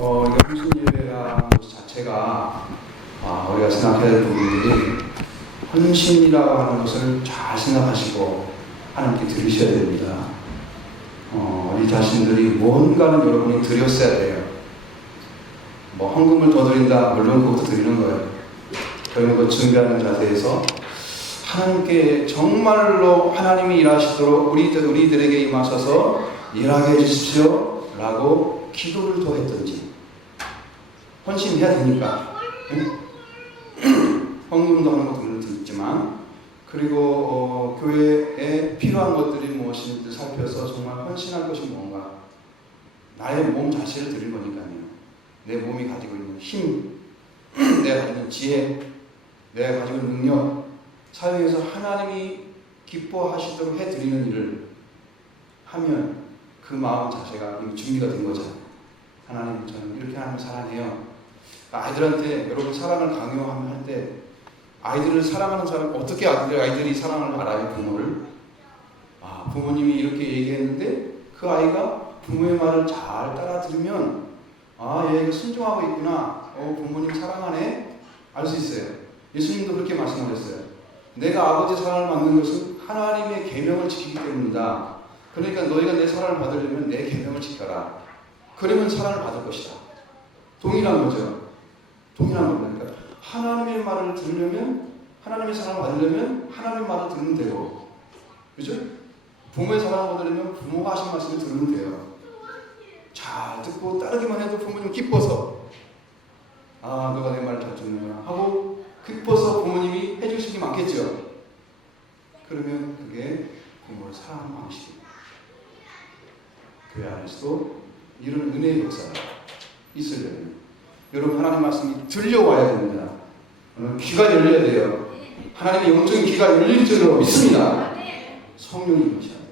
헌신예배라는 것 자체가 우리가 생각해야 될 부분들이 헌신이라고 하는 것을 잘 생각하시고 하나님께 드리셔야 됩니다. 우리 자신들이 뭔가는 여러분이 드렸어야 돼요. 뭐 헌금을 더 드린다, 물론 그것도 드리는 거예요. 그런 것 준비하는 자세에서 하나님께 정말로 하나님이 일하시도록 우리들에게 임하셔서 일하게 해주십시오 라고 기도를 더 했던지. 헌신해야 되니까. 헌금도 하는 것도 물론 있지만, 그리고 교회에 필요한 것들이 무엇인지 살펴서 정말 헌신할 것이 뭔가, 나의 몸 자체를 드릴 거니까요. 내 몸이 가지고 있는 힘, 내가 가지고 있는 지혜, 내가 가지고 있는 능력 사용해서 하나님이 기뻐하시도록 해드리는 일을 하면 그 마음 자체가 이미 준비가 된 거잖아요. 하나님, 저는 이렇게 하나님을 사랑해요. 아이들한테 여러분 사랑을 강요하면 할 때 아이들을 사랑하는 사람, 어떻게 아이들이 사랑을 알아요? 부모를? 부모님이 이렇게 얘기했는데 그 아이가 부모의 말을 잘 따라 들으면 얘가 순종하고 있구나. 부모님 사랑하네. 알 수 있어요. 예수님도 그렇게 말씀하셨어요. 내가 아버지 사랑을 받는 것은 하나님의 계명을 지키기 때문이다. 그러니까 너희가 내 사랑을 받으려면 내 계명을 지켜라. 그러면 사랑을 받을 것이다. 동일한 거죠. 동일한 겁니다. 그러니까 하나님의 말을 들으려면, 하나님의 사랑을 받으려면 하나님의 말을 듣는 대로, 그죠? 부모의 사랑을 받으려면 부모가 하신 말씀을 들으면 돼요. 잘 듣고 따르기만 해도 부모님 기뻐서 너가 내 말을 잘 듣는구나 하고 기뻐서 부모님이 해주시기 많겠죠. 그러면 그게 부모를 사랑하는 방식입니다. 교회 안에서도 이런 은혜의 역사가 있으려면 여러분 하나님 말씀이 들려와야 됩니다. 귀가 열려야 돼요. 하나님의 영적인 귀가 열릴 줄로 믿습니다. 성령이 임하셔야 돼요.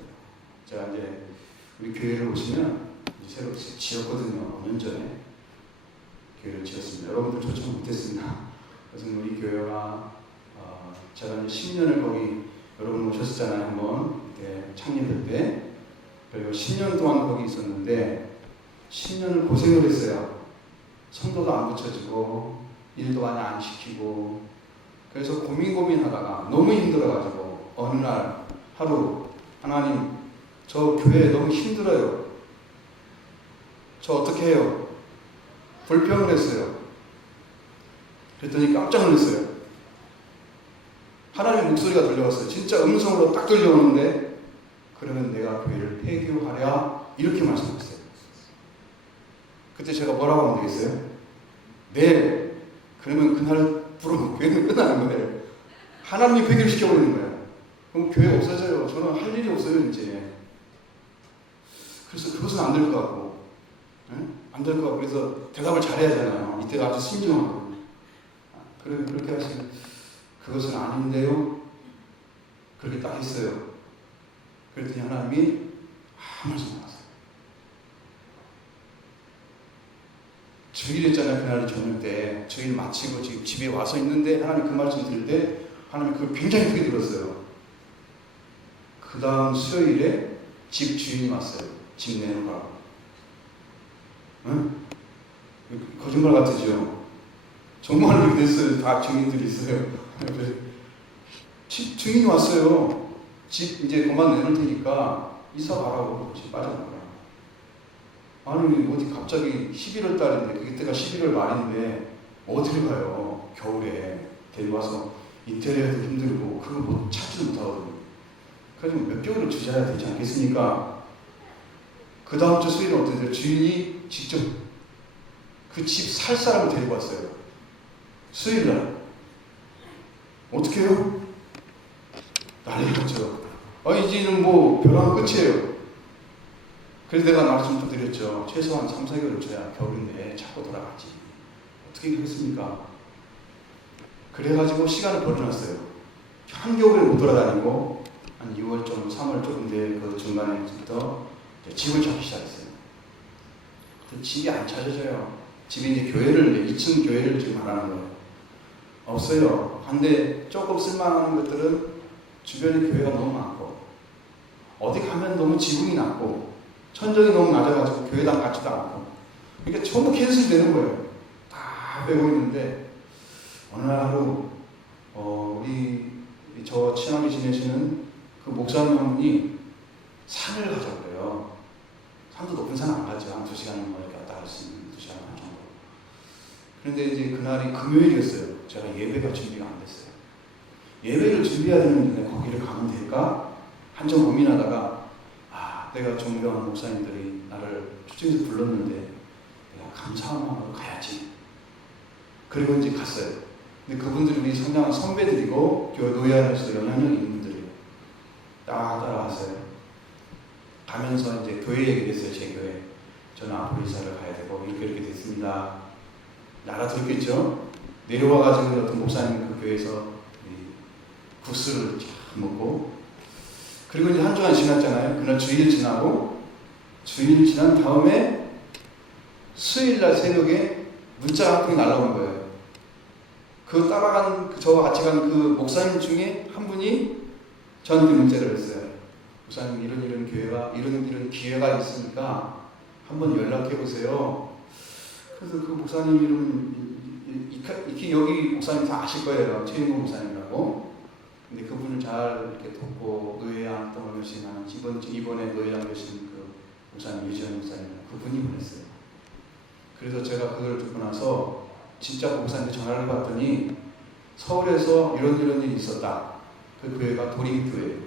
제가 이제 우리 교회를 오시면 새로 지었거든요. 5년 전에 교회를 지었습니다. 여러분들 초청 못했습니다. 그래서 우리 교회가 제가 이제 10년을 거기 여러분 오셨잖아요. 한번 창립할 때. 그리고 10년 동안 거기 있었는데 10년을 고생을 했어요. 성도도 안 붙여주고 일도 많이 안 시키고, 그래서 고민하다가 너무 힘들어가지고 어느 날 하루, 하나님 저 교회 너무 힘들어요. 저 어떻게 해요? 불평을 했어요. 그랬더니 깜짝 놀랐어요. 하나님의 목소리가 들려왔어요. 진짜 음성으로 딱 들려오는데, 그러면 내가 교회를 폐교하랴 이렇게 말씀하셨어요. 그때 제가 뭐라고 하면 되겠어요? 네. 그러면 그날부로 교회는 끝나는 거예요. 하나님이 폐교를 시켜버리는 거예요. 그럼 교회 없어져요. 저는 할 일이 없어요 이제. 그래서 그것은 안 될 것 같고, 안 될 것 같고, 그래서 대답을 잘해야 하잖아요. 이때가 아주 신중하고. 그렇게 하시면 그것은 아닌데요. 그렇게 딱 했어요. 그랬더니 하나님이 아무 말씀 안 하세요. 주일했잖아요. 그날 저녁 때 주일 마치고 지금 집에 와서 있는데 하나님 그 말씀 들을 때 하나님 그걸 굉장히 크게 들었어요. 그 다음 수요일에 집 주인이 왔어요. 집 내놓으라고. 응? 거짓말 같으죠? 정말 그렇게 됐어요. 다 증인들이 있어요. 집 주인이 왔어요. 집 이제 그만 내놓을 테니까 이사 가라고. 집 빠져나가라. 아니 어디 갑자기 11월 달인데, 그때가 11월 말인데 어디를 가요? 겨울에 데리고 와서 인테리어도 힘들고 그거 뭐 찾지도 못하거든요. 그래서 몇 개월을 주셔야 되지 않겠습니까? 그 다음 주 수요일은 어땠어요? 주인이 직접 그 집 살 사람을 데리고 왔어요. 수요일날. 어떻게 해요? 난리 났죠. 이제는 뭐 벼랑 끝이에요. 그래서 내가 말씀 좀 드렸죠. 최소한 3, 4개월을 줘야 겨울인데 자꾸 돌아갔지. 어떻게 그랬습니까? 그래가지고 시간을 벌어놨어요. 한겨울에 못 돌아다니고 한 2월 좀 3월 조금 돼 그 중간에부터 집을 찾기 시작했어요. 집이 안 찾아져요. 집이 이제 교회를, 2층 교회를 지금 말하는 거예요. 없어요. 근데 조금 쓸만한 것들은 주변에 교회가 너무 많고, 어디 가면 너무 지붕이 낮고, 천정이 너무 낮아가지고 교회당 같지도 않고, 그러니까 전부 캔슬이 되는 거예요. 다 빼고 있는데 어느 날 하루 우리 저 친하게 지내시는 그 목사님 한 분이 산을 가자고 그래요. 산도 높은 산 안 가죠. 한 2시간 뭐 이렇게 왔다 갈 수 있는 2시간 반 정도. 그런데 이제 그날이 금요일이었어요. 제가 예배가 준비가 안 됐어요. 예배를 준비해야 되는데 거기를 가면 될까? 한참 고민하다가 내가 존경하는 목사님들이 나를 초청해서 불렀는데 내가 감사한 마음으로 가야지. 그리고 이제 갔어요. 근데 그분들이 우리 성장한 선배들이고 교회 노예 안에서 영향력 있는 분들이에요. 따라갔어요. 가면서 이제 교회 얘기를 했어요. 제 교회. 저는 앞으로 이사를 가야 되고 이렇게 됐습니다. 알아들었겠죠? 내려와가지고 어떤 목사님 그 교회에서 국수를 쫙 먹고 그리고 이제 한 주간 지났잖아요. 그날 주일 지나고 주일 지난 다음에 수요일날 새벽에 문자가 한 통이 날라온 거예요. 그 따라간 저와 같이 간 그 목사님 중에 한 분이 저한테 문자를 했어요. 목사님 이런 교회가 이런 기회가 있으니까 한번 연락해 보세요. 그래서 그 목사님 이름 익히 여기 목사님 다 아실 거예요. 최인호 목사님이라고. 근데 그분을 잘 이렇게 돕고 노예양 동을 계시는 이번에 노예양 계신 그 목사님 유지현 목사님 그분이 보냈어요. 그래서 제가 그걸 듣고 나서 진짜 목사님한테 전화를 받더니 서울에서 이런 일이 있었다. 그 교회가 도림교회예요.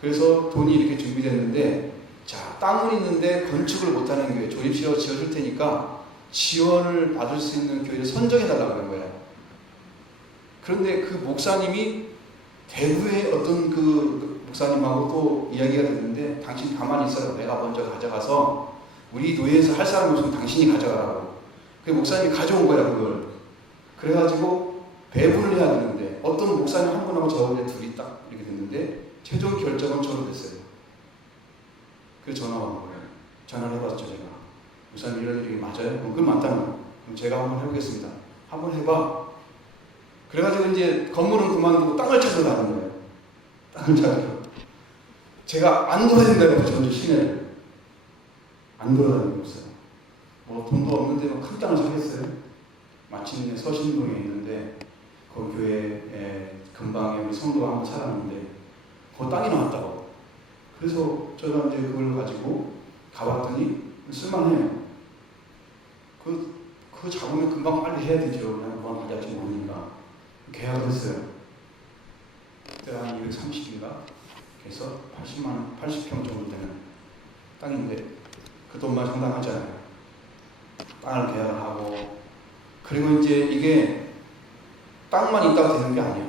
그래서 돈이 이렇게 준비됐는데 자, 땅은 있는데 건축을 못하는 교회 조립시켜 지어줄 테니까 지원을 받을 수 있는 교회를 선정해달라고 하는 거예요. 그런데 그 목사님이 대구의 어떤 그 목사님하고 또 이야기가 됐는데 당신 가만히 있어라. 내가 먼저 가져가서 우리 노예에서 할 사람이 없으면 당신이 가져가라고. 그 목사님이 가져온 거야 그걸. 그래가지고 배분을 해야 되는데 어떤 목사님 한 분하고 저하고 둘이 딱 이렇게 됐는데 최종 결정은 저로 됐어요. 그래서 전화가 온 거예요. 전화를 해봤죠 제가. 목사님 이런 일이 맞아요? 그건 맞다는 거예요. 그럼 제가 한번 해보겠습니다. 한번 해봐. 그래가지고 이제 건물은 그만두고 땅을 찾으러 가는 거예요. 땅을 찾으러. 제가 안 돌아다닌다고 전주 시내를. 안 돌아다니고 있어요. 뭐 돈도 없는데 뭐 큰 땅을 사겠어요. 마침내 서신동에 있는데 그 교회에 근방에 우리 성도가 한번 살았는데 그 땅이 나왔다고. 그래서 제가 이제 그걸 가지고 가봤더니 쓸만해요. 그 작으면 금방 빨리 해야 되죠. 그냥 그만 가져갈지 모르니까. 계약을 했어요. 그때 한 230인가? 그래서 80평 정도 되는 땅인데 그 돈만 상당하잖아요. 땅을 계약을 하고 그리고 이제 이게 땅만 있다고 되는 게 아니야.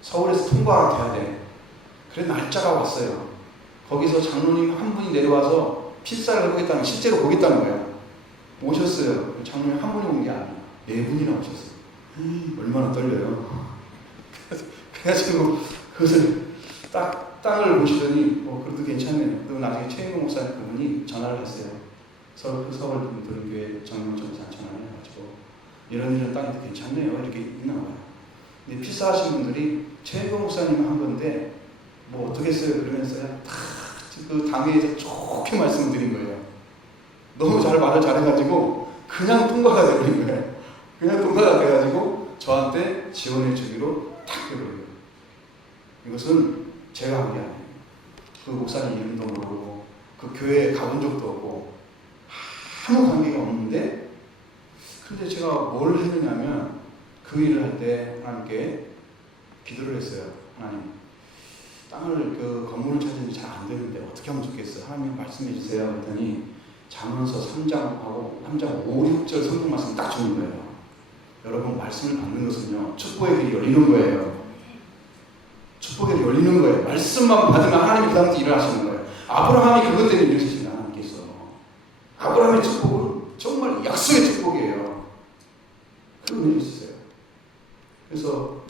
서울에서 통과가 돼야 돼. 그래 날짜가 왔어요. 거기서 장로님 한 분이 내려와서 필사를 해보겠다는 실제로 보겠다는 거예요. 오셨어요. 장로님 한 분이 온 게 아니야. 4분이나 오셨어요. 얼마나 떨려요. 그래가지고 그것을 땅을 보시더니 그래도 괜찮네요. 그리고 나중에 최인호 목사님 그분이 전화를 했어요. 서울 도림교회 정명전사 전화를 해가지고 이런 땅이 괜찮네요. 이렇게 있나 봐요. 근데 필사하신 분들이 최인호 목사님 한 건데 뭐 어떻게 했어요? 그러면서요. 그 당회에서 좋게 말씀을 드린 거예요. 너무 잘 말을 잘해가지고 그냥 통과가 되버린 거예요. 그냥 통과가 돼가지고 저한테 지원해 주기로 탁 해버려요. 이것은 제가 한 게 아니에요. 그 목사님 이름도 모르고 그 교회에 가본 적도 없고 아무 관계가 없는데 근데 제가 뭘 했느냐면 그 일을 할 때 하나님께 기도를 했어요. 하나님 땅을 그 건물을 찾으니 잘 안 되는데 어떻게 하면 좋겠어요? 하나님 말씀해 주세요. 그랬더니 잠언서 3장하고 3장 5, 6절 성경 말씀 딱 주는 거예요. 여러분 말씀을 받는 것은요 축복의 길이 열리는 거예요. 축복의 길이 열리는 거예요. 말씀만 받으면 하나님이 그 다음부터 일을 하시는 거예요. 아브라함이 그것 때문에 일으키신 하나님께서 아브라함의 축복은 정말 약속의 축복이에요. 그걸 해주셨어요. 그래서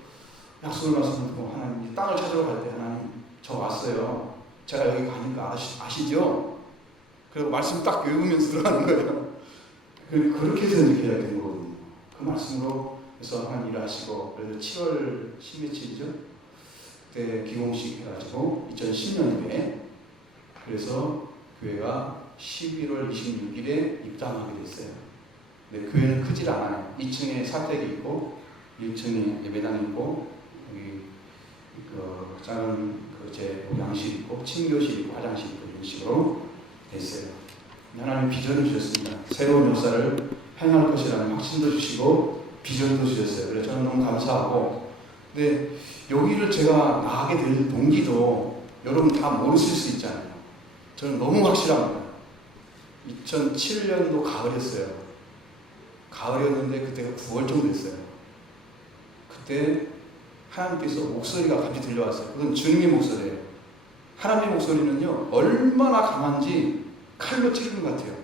약속을 말씀드리고 하나님 땅을 찾으러 갈 때 하나님 저 왔어요. 제가 여기 가니까 아시죠? 그리고 말씀 딱 외우면서 들어가는 거예요. 그렇게 해서 이렇게 해야 되는 거거든요. 그 말씀으로 그래서 하나님 일하시고 그래서 7월 10며칠이죠. 그때 기공식 해가지고 2010년도에 그래서 교회가 11월 26일에 입당하게 됐어요. 근데 교회는 크질 않아요. 2층에 사택이 있고 1층에 예배당이 있고 여기 그 작은 제 양실 있고 침교실 있고 화장실 있고 이런 식으로 됐어요. 하나님 비전을 주셨습니다. 새로운 역사를 행할 것이라는 확신도 주시고 비전도 주셨어요. 그래서 저는 너무 감사하고, 근데 여기를 제가 나가게 될 동기도 여러분 다 모르실 수 있잖아요. 저는 너무 확실합니다. 2007년도 가을이었어요. 가을이었는데 그때가 9월 정도 됐어요. 그때 하나님께서 목소리가 갑자기 들려왔어요. 그건 주님의 목소리예요. 하나님의 목소리는요, 얼마나 강한지 칼로 찌르는 것 같아요.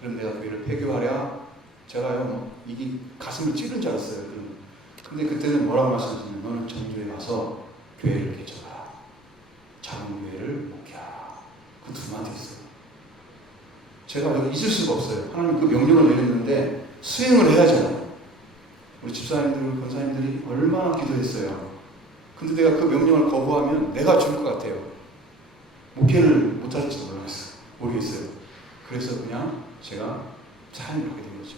그럼 내가 교회를 폐교하랴? 제가요, 이게 가슴을 찌른 줄 알았어요. 근데 그때는 뭐라고 말씀하시냐면, 너는 전주에 가서 교회를 개척하라. 작은 교회를 목회하라. 그 두 마디 했어요. 제가 여기 있을 수가 없어요. 하나님 그 명령을 내렸는데 수행을 해야잖아요. 우리 집사님들, 권사님들이 얼마나 기도했어요. 근데 내가 그 명령을 거부하면 내가 죽을 것 같아요. 목회를 못할지도 모르겠어요. 그래서 그냥 제가 사임을 하게 된 거죠.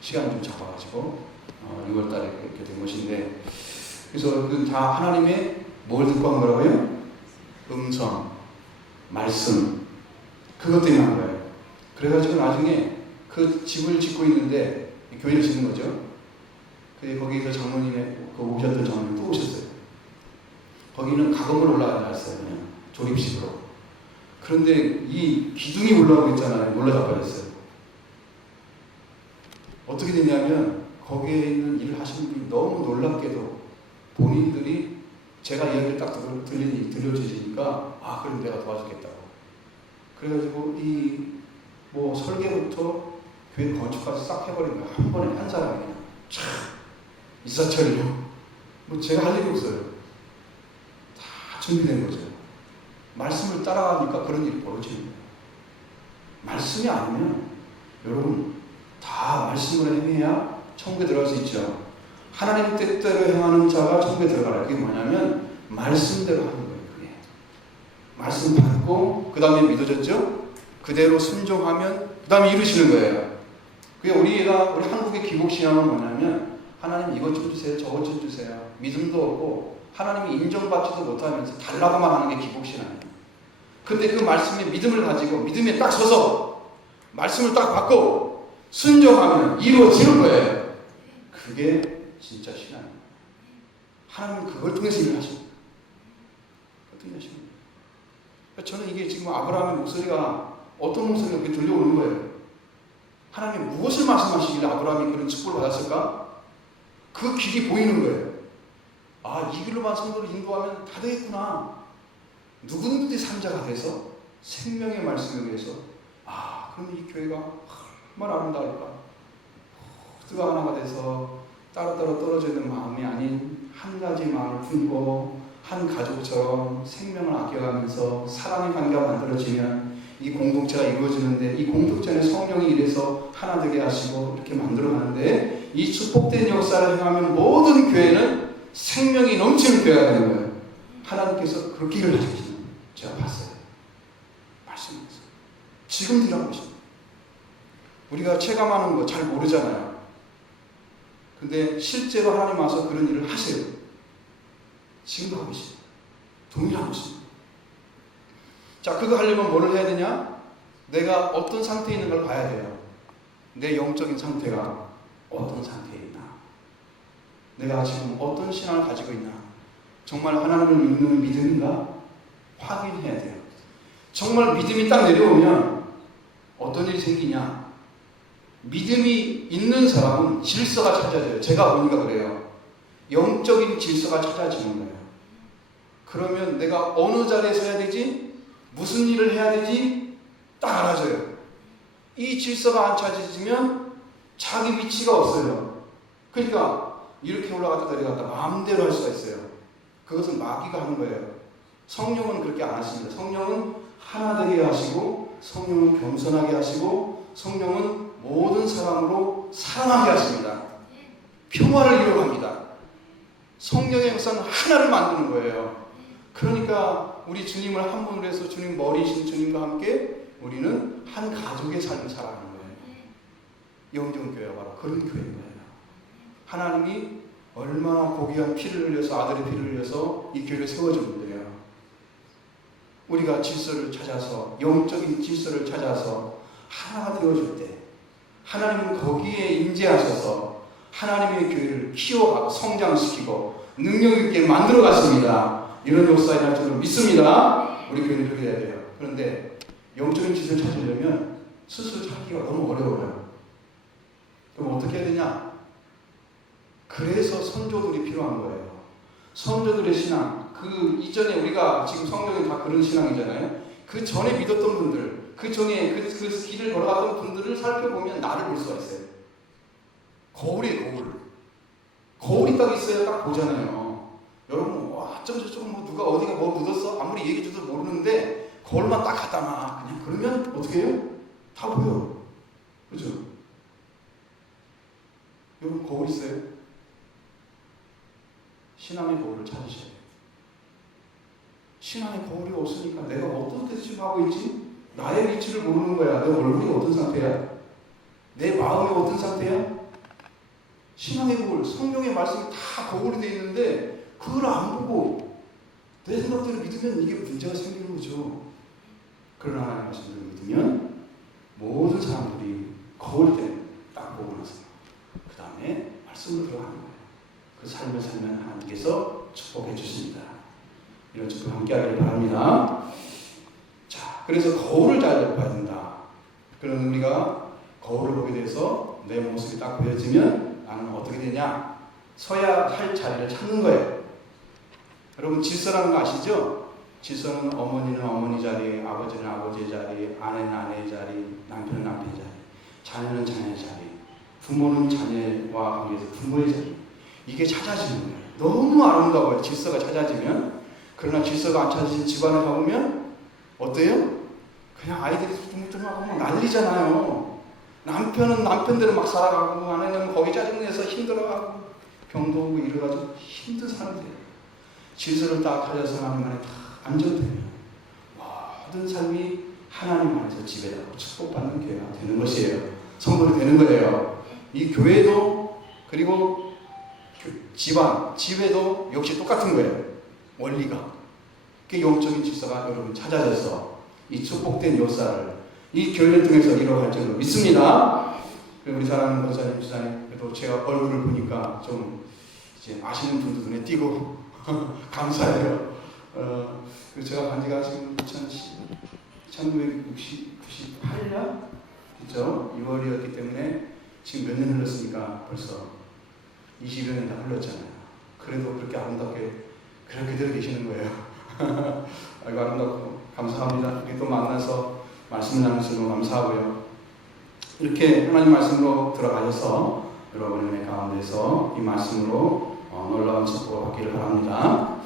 시간을 좀 잡아가지고 6월달에 이렇게 된 것인데, 그래서 그 다 하나님의 뭘 듣고 한 거라고요? 음성, 말씀, 그것 때문에 한 거예요. 그래가지고 나중에 그 집을 짓고 있는데, 교회를 짓는 거죠. 거기서 장로님의 오셨던 장로님 또 오셨어요. 거기는 가건물 올라갔어요. 그냥 조립식으로. 그런데 이 기둥이 올라오고 있잖아요. 놀라자빠졌어요. 어떻게 됐냐면 거기에 있는 일을 하시는 분이 너무 놀랍게도 본인들이 제가 이야기를 딱 들려주시니까, 아, 그럼 내가 도와주겠다고. 그래가지고 뭐 설계부터 교회 건축까지 싹 해버린 거예요. 한 번에 한 사람이 그냥 촥 이사철이로. 뭐 제가 할 일이 없어요. 다 준비된 거죠. 말씀을 따라가니까 그런 일이 벌어지는 거예요. 말씀이 아니면 여러분 다 말씀을 행해야 천국에 들어갈 수 있죠. 하나님 뜻대로 행하는 자가 천국에 들어가라. 그게 뭐냐면 말씀대로 하는 거예요. 그게 말씀 받고 그 다음에 믿어졌죠. 그대로 순종하면 그 다음에 이루시는 거예요. 그게 우리 한국의 기복신앙은 뭐냐면 하나님 이것 좀 주세요, 저것 좀 주세요. 믿음도 없고 하나님이 인정받지도 못하면서 달라고만 하는 게 기복신앙이에요. 근데 그 말씀에 믿음을 가지고 믿음에 딱 서서 말씀을 딱 받고 순종하면 이루어지는 거예요. 그게 진짜 신앙이에요. 하나님은 그걸 통해서 일을 하십니다. 어떻게 하십니까? 저는 이게 지금 아브라함의 목소리가 어떤 목소리가 이렇게 들려오는 거예요. 하나님 무엇을 말씀하시길래 아브라함이 그런 축복을 받았을까? 그 길이 보이는 거예요. 아, 이 길로만 성도를 인도하면 다 되겠구나. 누구든지 산자가 돼서 생명의 말씀에 의해서, 아, 그럼 이 교회가 얼마나 아름다울까. 모두가 하나가 돼서 따로따로 떨어져 있는 마음이 아닌 한 가지 마음을 품고 한 가족처럼 생명을 아껴가면서 사랑의 관계가 만들어지면 이 공동체가 이루어지는데, 이 공동체는 성령이 이래서 하나 되게 하시고 이렇게 만들어가는데, 이 축복된 역사를 행하면 모든 교회는 생명이 넘치는 교회가 되는 거예요. 하나님께서 그렇게 일을 하시는 거예요. 제가 봤어요. 말씀에서. 지금 일하고 계십니다. 우리가 체감하는 거 잘 모르잖아요. 근데 실제로 하나님 와서 그런 일을 하세요. 지금도 하고 계십니다. 동일하고 있습니다. 자, 그거 하려면 뭐를 해야 되냐? 내가 어떤 상태에 있는 걸 봐야 돼요. 내 영적인 상태가 어떤 상태에 있나? 내가 지금 어떤 신앙을 가지고 있나? 정말 하나님을 믿는 믿음인가? 확인해야 돼요. 정말 믿음이 딱 내려오면 어떤 일이 생기냐? 믿음이 있는 사람은 질서가 찾아져요. 제가 보니까 그래요. 영적인 질서가 찾아지는 거예요. 그러면 내가 어느 자리에 서야 되지? 무슨 일을 해야 되지? 딱 알아져요. 이 질서가 안 찾아지면 자기 위치가 없어요. 그러니까 이렇게 올라갔다 내려갔다 마음대로 할 수가 있어요. 그것은 마귀가 하는 거예요. 성령은 그렇게 안 하십니다. 성령은 하나 되게 하시고, 성령은 겸손하게 하시고, 성령은 모든 사람으로 사랑하게 하십니다. 평화를 이루어갑니다. 성령의 역사는 하나를 만드는 거예요. 그러니까 우리 주님을 한 분으로 해서 주님 머리이신 주님과 함께 우리는 한 가족의 삶을 살아가는 거예요. 영종교회가 바로 그런 교회인 거예요. 하나님이 얼마나 고귀한 피를 흘려서, 아들의 피를 흘려서 이 교회를 세워줬는데요. 우리가 질서를 찾아서, 영적인 질서를 찾아서 하나가 되어줄 때 하나님은 거기에 임재하셔서 하나님의 교회를 키워가고 성장시키고 능력 있게 만들어 갔습니다. 이런 역사에 날 줄로 믿습니다. 우리 교회는 그렇게 해야 돼요. 그런데 영적인 질서를 찾으려면 스스로 찾기가 너무 어려워요. 그럼 어떻게 해야 되냐? 그래서 선조들이 필요한 거예요. 선조들의 신앙, 그 이전에 우리가 지금 성경에 다 그런 신앙이잖아요. 그 전에 믿었던 분들, 그 전에 그 길을 걸어가던 분들을 살펴보면 나를 볼 수가 있어요. 거울이에요, 거울. 거울이 딱 있어야 딱 보잖아요. 여러분, 와, 저쪽 뭐 누가 어디가 뭐 묻었어? 아무리 얘기해줘도 모르는데 거울만 딱 갖다 놔. 그냥 그러면 어떻게 해요? 다 보여. 그죠? 여러분, 거울 있어요? 신앙의 거울을 찾으셔야 돼요. 신앙의 거울이 없으니까 내가 어떤 데서 지금 하고 있지? 나의 위치를 모르는 거야. 내 얼굴이 어떤 상태야? 내 마음이 어떤 상태야? 신앙의 거울, 성경의 말씀이 다 거울이 되어 있는데 그걸 안 보고 내 생각대로 믿으면 이게 문제가 생기는 거죠. 그러나 하나님의 말씀을 믿으면 모든 사람들이 거울 때 딱 보고 나서 그 다음에 말씀으로 들어가는 거예요. 그 삶을 살면 하나님께서 축복해 주십니다. 이런 축복 함께 하기를 바랍니다. 자, 그래서 거울을 잘 봐야 된다. 그런 우리가 거울을 보게 돼서 내 모습이 딱 보여지면 나는 어떻게 되냐? 서야 할 자리를 찾는 거예요. 여러분, 질서라는 거 아시죠? 질서는 어머니는 어머니 자리, 아버지는 아버지의 자리, 아내는 아내의 자리, 남편은 남편의 자리, 자녀는 자녀의 자리, 부모는 자녀와 관계에서 부모의 자리. 이게 찾아지는 거예요. 너무 아름다워요. 질서가 찾아지면. 그러나 질서가 안 찾아진 집안에 가보면 어때요? 그냥 아이들이 뚱뚱하고 막 난리잖아요. 남편은 남편대로 막 살아가고 아내는 거기 짜증내서 힘들어하고 병도 오고 이래가지고 힘든 사람들이에요. 질서를 딱 찾아서 하나님 안에 다 안정되면 모든 삶이 하나님 안에서 지배되고 축복받는 교회가 되는 것이에요. 성도이 되는 거예요. 이 교회도 그리고 집안, 지회도 역시 똑같은 거예요. 원리가. 그 영적인 질서가 여러분 찾아져서 이 축복된 역사를 이 교회를 통해서 이뤄갈 줄로 믿습니다. 우리 사랑하는 권사님, 주사님, 그래도 제가 얼굴을 보니까 좀 이제 아시는 분도 눈에 띄고 감사해요. 그래서 제가 간 지가 지금 1998년? 그죠? 2월이었기 때문에 지금 몇 년 흘렀으니까 벌써 20여 년 다 흘렀잖아요. 그래도 그렇게 아름답게 그대로 계시는 거예요. 아이고, 아름답고 감사합니다. 이렇게 또 만나서 말씀 나누셔서 너무 감사하고요. 이렇게 하나님 말씀으로 들어가셔서 여러분의 가운데서 이 말씀으로 놀라운 축복을 받기를 바랍니다.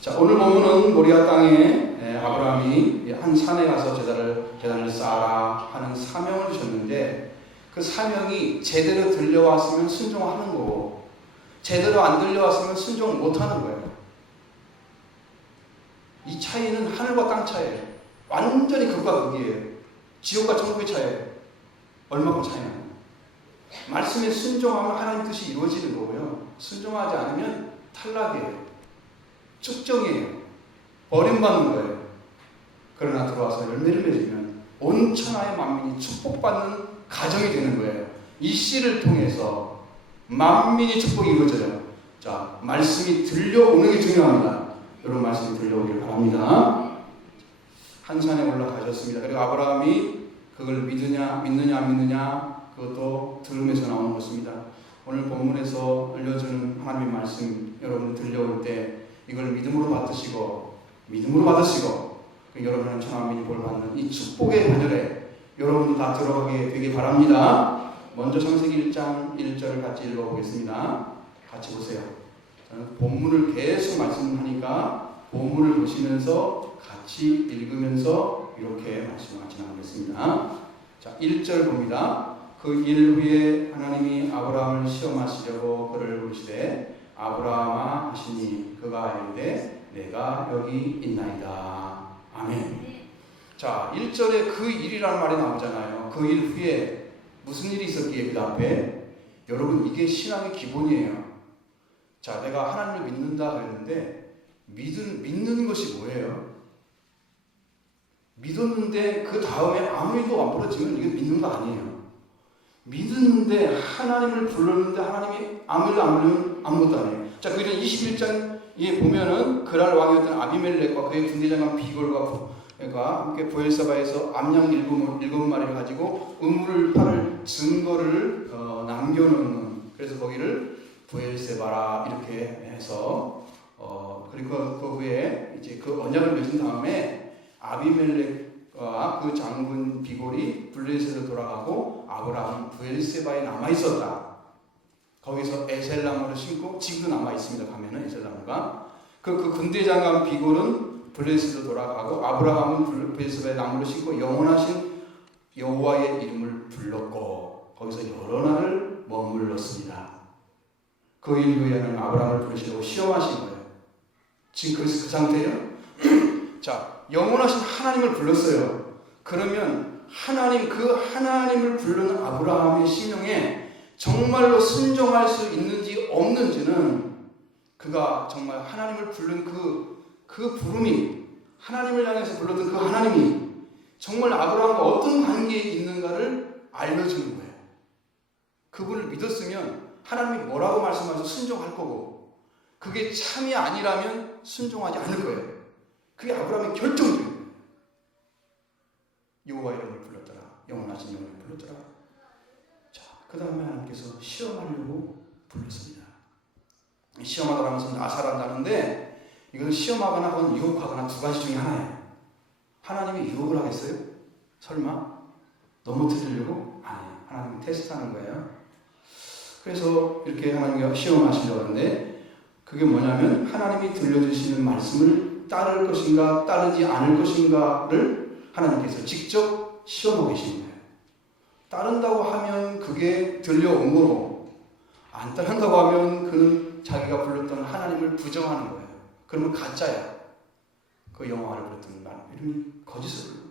자, 오늘 보면은 모리아 땅에 아브라함이 한 산에 가서 제단을 쌓아라 하는 사명을 주셨는데 그 사명이 제대로 들려왔으면 순종하는 거고 제대로 안 들려왔으면 순종 못하는 거예요. 이 차이는 하늘과 땅 차이예요. 완전히 극과 극이에요. 지옥과 천국의 차이예요. 얼마큼 차이나요? 말씀에 순종하면 하나님 뜻이 이루어지는 거고요. 순종하지 않으면 탈락이에요. 축정이에요. 버림받는 거예요. 그러나 들어와서 열매를 맺으면 온 천하의 만민이 축복받는 가정이 되는 거예요. 이 씨를 통해서 만민이 축복이 이루어져요. 자, 말씀이 들려오는 게 중요합니다. 여러분, 말씀이 들려오길 바랍니다. 한 산에 올라가셨습니다. 그리고 아브라함이 그걸 믿느냐 안 믿느냐 그것도 들으면서 나오는 것입니다. 오늘 본문에서 알려주는 하나님의 말씀 여러분 들려올 때 이걸 믿음으로 받으시고 여러분은 천하민이 복받는 이 축복의 반열에 여러분 다 들어가게 되길 바랍니다. 먼저 창세기 1장 1절을 같이 읽어보겠습니다. 같이 보세요. 저는 본문을 계속 말씀하니까 본문을 보시면서 같이 읽으면서 이렇게 말씀을 같이 나누겠습니다. 자, 1절 봅니다. 그 일 후에 하나님이 아브라함을 시험하시려고 그를 부르시되 아브라함아 하시니 그가 이르되 내가 여기 있나이다. 아멘. 자, 1절에 그 일이라는 말이 나오잖아요. 그 일 후에 무슨 일이 있었기에 그 앞에? 여러분, 이게 신앙의 기본이에요. 자, 내가 하나님을 믿는다 그랬는데 믿는 것이 뭐예요? 믿었는데 그 다음에 아무 일도 안 벌어지면 이게 믿는 거 아니에요. 믿었는데 하나님을 불렀는데 하나님이 아무 일도 안 부르면 아무것도 아니에요. 자, 그는 21장에 보면은 그날 왕이었던 아비멜렉과 그의 군대장관 비골과 함께 브엘사바에서 암양 7마리를 가지고 우물을 팔을 증거를 남겨놓는, 그래서 거기를 브엘세바라 이렇게 해서 그리고 그 후에 이제 그 언약을 맺은 다음에 아비멜렉과 그 장군 비골이 블레셋으로 돌아가고 아브라함은 브엘세바에 남아 있었다. 거기서 에셀나무를 심고 지금도 남아 있습니다. 가면은 에셀나무가 그 군대장관 비골은 블레셋으로 돌아가고 아브라함은 브엘세바에 나무를 심고 영원하신 여호와의 이름을 불렀고 거기서 여러 날을 머물렀습니다. 그 일 후에는 아브라함을 부르시려고 시험하신 거예요. 지금 그 상태예요. 자, 영원하신 하나님을 불렀어요. 그러면 하나님을 부르는 아브라함의 심령에 정말로 순종할 수 있는지 없는지는 그가 정말 하나님을 부른 그 부름이, 하나님을 향해서 불렀던 그 하나님이 정말 아브라함과 어떤 관계에 있는가를 알려주는 거예요. 그분을 믿었으면 하나님이 뭐라고 말씀하셔서 순종할 거고, 그게 참이 아니라면 순종하지 않을 거예요. 그게 아브라함의 결정적인 거예요. 여호와 이름을 불렀더라. 영원하신 이름을 불렀더라. 자, 그 다음에 하나님께서 시험하려고 불렀습니다. 시험하다 하면서 나사란다는데 이것은 시험하거나 혹은 유혹하거나 두 가지 중에 하나예요. 하나님이 유혹을 하겠어요? 설마? 넘어뜨리려고? 아니에요. 하나님이 테스트하는 거예요. 그래서 이렇게 하나님과 시험하시려고 하는데 그게 뭐냐면 하나님이 들려주시는 말씀을 따를 것인가 따르지 않을 것인가를 하나님께서 직접 시험하고 계신 거예요. 따른다고 하면 그게 들려온 거고 안 따른다고 하면 그는 자기가 불렀던 하나님을 부정하는 거예요. 그러면 가짜야. 그 영화를 불렀던 말 이름이 거짓을 불러요.